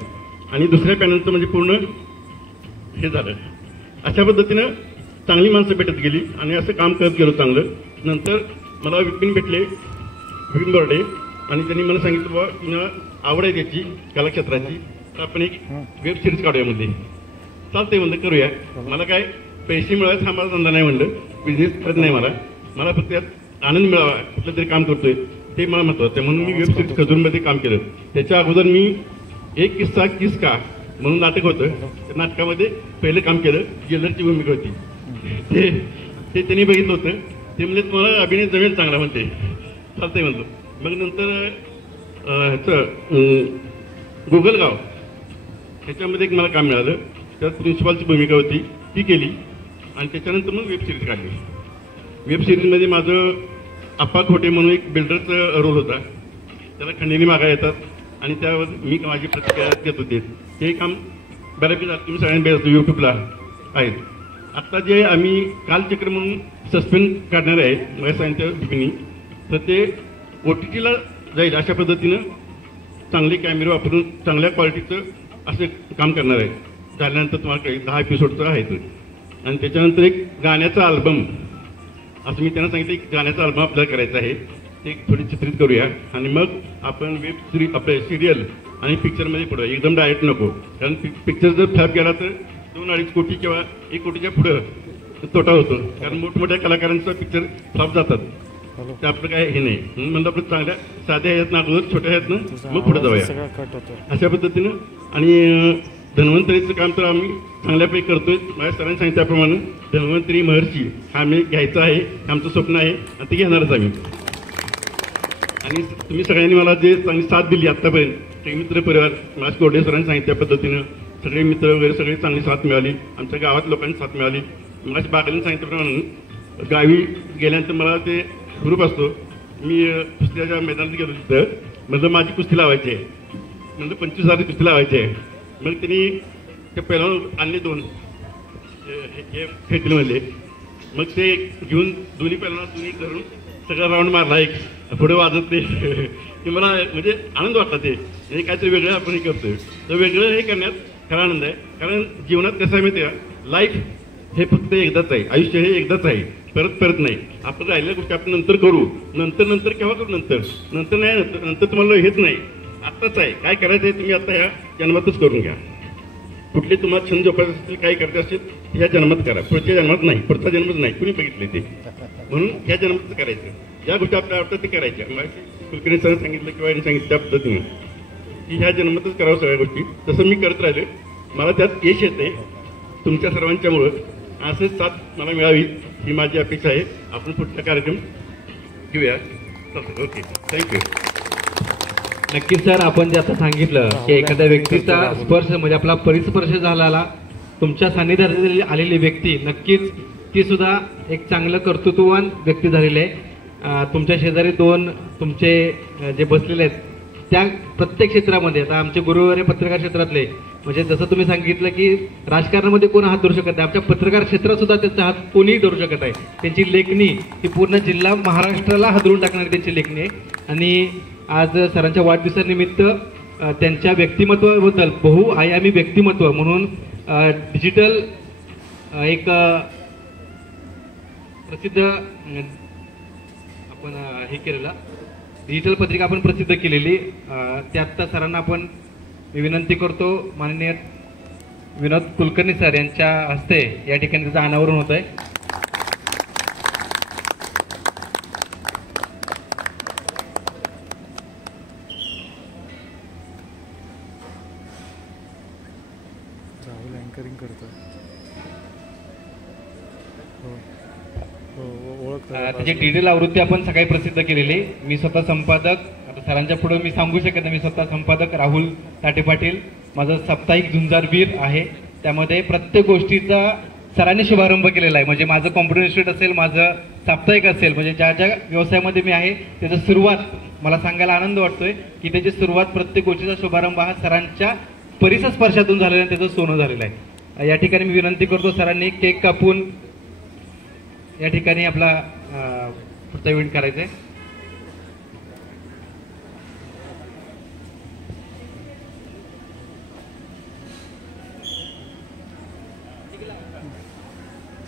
आणि दुसऱ्या पॅनलचं म्हणजे पूर्ण हे झालं. अशा पद्धतीनं चांगली माणसं भेटत गेली आणि असं काम करत गेलो चांगलं. नंतर मला विपिन भेटले, विपिन बोर्डे, आणि त्यांनी मला सांगितलं बाबा तुम्हाला आवड आहे त्याची कलाक्षेत्राची, तर आपण एक वेब सिरीज काढूया मध्ये. चालतंय म्हणलं करूया. मला काय पैसे मिळायचं हा मला धंदा नाही म्हणलं, बिझनेस करत नाही मला फक्त त्यात आनंद मिळावा, कुठलं तरी काम करतोय ते मला महत्वाचं आहे. म्हणून मी वेब सिरीज खजूरमध्ये काम केलं. त्याच्या अगोदर मी एक किस्सा किसका म्हणून नाटक होतं, त्या नाटकामध्ये पहिलं काम केलं. जेलरची भूमिका होती. ते त्यांनी बघितलं होतं. ते म्हणजे तुम्हाला अभिनय जमेल चांगला म्हणते. चालतंय म्हणतो. मग नंतर ह्याचं गुगलगाव ह्याच्यामध्ये एक मला काम मिळालं. त्यात प्रिन्सिपालची भूमिका होती, ती केली. आणि त्याच्यानंतर मग वेब सिरीज काढली. वेब सिरीजमध्ये माझं आप्पा खोटे म्हणून एक बिल्डरचा रोल होता. त्याला खंडणी मागा येतात आणि त्यावर मी माझी प्रतिक्रिया देत होते. हे काम बऱ्यापैकी तुम्ही सगळ्यांनी बेस्ट यूट्यूबला आहेत. आत्ता जे आम्ही कालचक्र म्हणून सस्पेंड काढणार आहे मला सांगितलं विपिनी, तर ते OTTला जाईल अशा पद्धतीनं चांगले कॅमेरे वापरून चांगल्या क्वालिटीचं असं काम करणार आहे. झाल्यानंतर तुम्हाला काही 10 एपिसोडचं आहे ते. आणि त्याच्यानंतर एक गाण्याचा अल्बम, असं मी त्यांना सांगितलं की गाण्याचा अल्बम आपल्याला करायचा आहे, ते थोडी चित्रित करूया आणि मग आपण वेब आपले सिरियल आणि पिक्चरमध्ये पडूया. एकदम डायरेक्ट नको, कारण पिक्चर जर फ्लॅप गेला तर 2-2.5 कोटी किंवा 1 कोटीच्या पुढं तोटा होतो, कारण मोठमोठ्या कलाकारांचा पिक्चर फ्लॉप जातात. ते आपलं काय हे नाही म्हणून आपलं चांगल्या साध्या ह्यातनं अगोदर छोट्या ह्यातनं मग पुढे जाऊया अशा पद्धतीनं. आणि धन्वंतरीचं काम तर आम्ही चांगल्यापैकी करतोय. माझ्या सरांनी सांगितलं त्याप्रमाणे धन्वंतरी महर्षी हा आम्ही घ्यायचं आहे, आमचं स्वप्न आहे आणि ते घेणारच आम्ही. आणि तुम्ही सगळ्यांनी मला जे चांगली साथ दिली आत्तापर्यंत, ते मित्र परिवार मला कोरडे सरांनी सांगितल्या पद्धतीनं सगळे मित्र वगैरे सगळी चांगली साथ मिळाली, आमच्या गावात लोकांनी साथ मिळाली. मला बागेने सांगितल्याप्रमाणे गावी गेल्यानंतर मला ते ग्रुप असतो, मी कुस्त्याच्या मैदानात गेलो तिथं, म्हणजे माझी कुस्ती लावायची आहे, म्हणजे 25,000 कुस्ती लावायची आहे. मग त्यांनी ते पहिला आणले 2 हे फेटलीमध्ये, मग ते घेऊन दोन्ही धरून सगळा राऊंड मारला, एक पुढे वाजत ते की मला म्हणजे आनंद वाटला. ते म्हणजे काहीतरी वेगळं आपण हे करतोय, तर वेगळं हे करण्यात खरा आनंद आहे. कारण जीवनात कसं आहे माहिती आहे, लाईफ हे फक्त एकदाच आहे, आयुष्य हे एकदाच आहे, परत परत नाही. आपण राहिलेल्या गोष्टी आपण नंतर करू, नंतर केव्हा करू, नंतर नाही, नंतर तुम्हाला हेच नाही, आत्ताच आहे. काय करायचं आहे तुम्ही आता ह्या जन्मातच करून घ्या. कुठले तुम्हाला छंद जोपायचे असतील, काय करायचे असतील ह्या जन्मात करा, पुढच्या जन्मात नाही, पुढचा जन्मच नाही, कुणी बघितले ते, म्हणून ह्या जन्मातच करायचं. ज्या गोष्टी आपल्याला आवडतात ते करायच्या. कुलकर्णी सर सांगितलं किंवा यांनी सांगितलं त्या पद्धतीनं की ह्या जन्मातच करावं सगळ्या गोष्टी. तसं मी करत राहिले, मला त्यात यश येते तुमच्या सर्वांच्यामुळं. असेच साथ मला मिळावी ही माझी अपेक्षा आहे. आपण पुढचा कार्यक्रम घेऊया. Okay, thank you. नक्कीच सर, आपण जे आता सांगितलं की एखाद्या व्यक्तीचा स्पर्श म्हणजे आपला परिस्पर्श झालेला, तुमच्या सान्निध्यात आलेली व्यक्ती नक्कीच ती सुद्धा एक चांगलं कर्तृत्ववान व्यक्ती झालेली आहे. तुमच्या शेजारी 2 तुमचे जे बसलेले आहेत त्या प्रत्येक क्षेत्रामध्ये, आता आमचे गुरुवारे पत्रकार क्षेत्रातले, म्हणजे जसं तुम्ही सांगितलं की राजकारणामध्ये कोण हात धरू शकत नाही, आमच्या पत्रकार क्षेत्रात सुद्धा त्यांचा हात कोणीही धरू शकत आहे. त्यांची लेखणी ही पूर्ण जिल्हा महाराष्ट्राला हादरून टाकणारी त्यांची लेखणी आहे. आणि आज सरांच्या वाढदिवसानिमित्त त्यांच्या व्यक्तिमत्वाबद्दल, बहुआयामी व्यक्तिमत्व म्हणून डिजिटल एक प्रसिद्ध आपण हे केलेला डिजिटल पत्रिका आपण प्रसिद्ध केलेली, त्यात सरांना आपण विनंती करतो, माननीय विनोद कुलकर्णी सर यांच्या हस्ते या ठिकाणी त्याचं अनावरण होत आहे. राहुल अँकरिंग करतो. त्याची डिटेल आवृत्ती आपण सकाळी प्रसिद्ध केलेली. मी स्वतः संपादक, आता सरांच्या पुढे मी सांगू शकत नाही, मी स्वतः संपादक राहुल ताटे पाटील. माझं साप्ताहिक झुंजारवीर आहे, त्यामध्ये प्रत्येक गोष्टीचा सरांनी शुभारंभ केलेला आहे. म्हणजे माझं कॉम्प्युटर इन्स्टिट्यूट असेल, माझं साप्ताहिक असेल, म्हणजे ज्या ज्या व्यवसायामध्ये मी आहे त्याची सुरुवात मला सांगायला आनंद वाटतोय की त्याची सुरुवात प्रत्येक गोष्टीचा शुभारंभ हा सरांच्या परिसस्पर्शातून झालेला आहे, त्याचं सोनं झालेलं आहे. या ठिकाणी मी विनंती करतो, सरांनी केक कापून या ठिकाणी आपला पुढचा इव्हेंट करायचा आहे.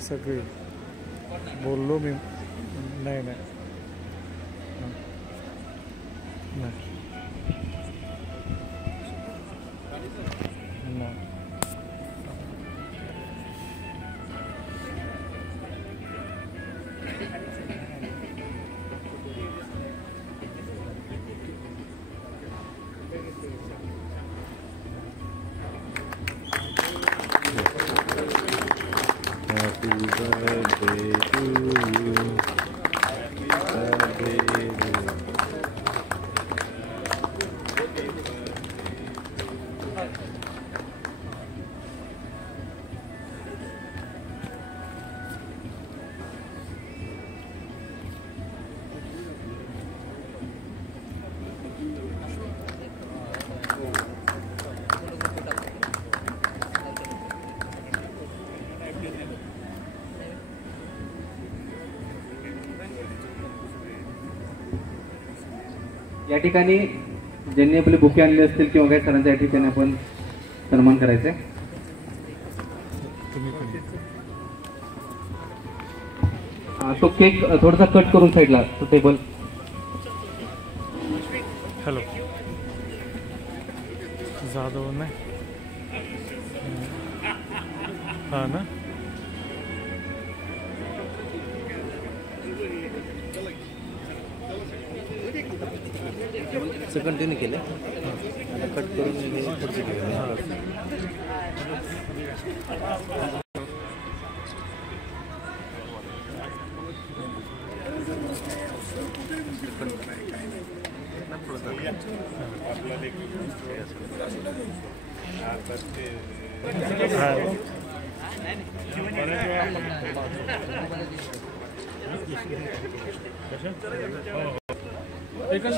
सगळे बोललो मी, नाही नाही Happy birthday to you. Happy birthday to you. या ठिकाणी ज्यांनी आपले बुके आणले असतील किंवा काही सरांचा या ठिकाणी आपण सन्मान करायचा आहे. तो केक थोडासा कट करून साईडला तो टेबल. हॅलो जाधव नाही हा ना कंटिन्यू केलं आता कट करून पुढचे एकच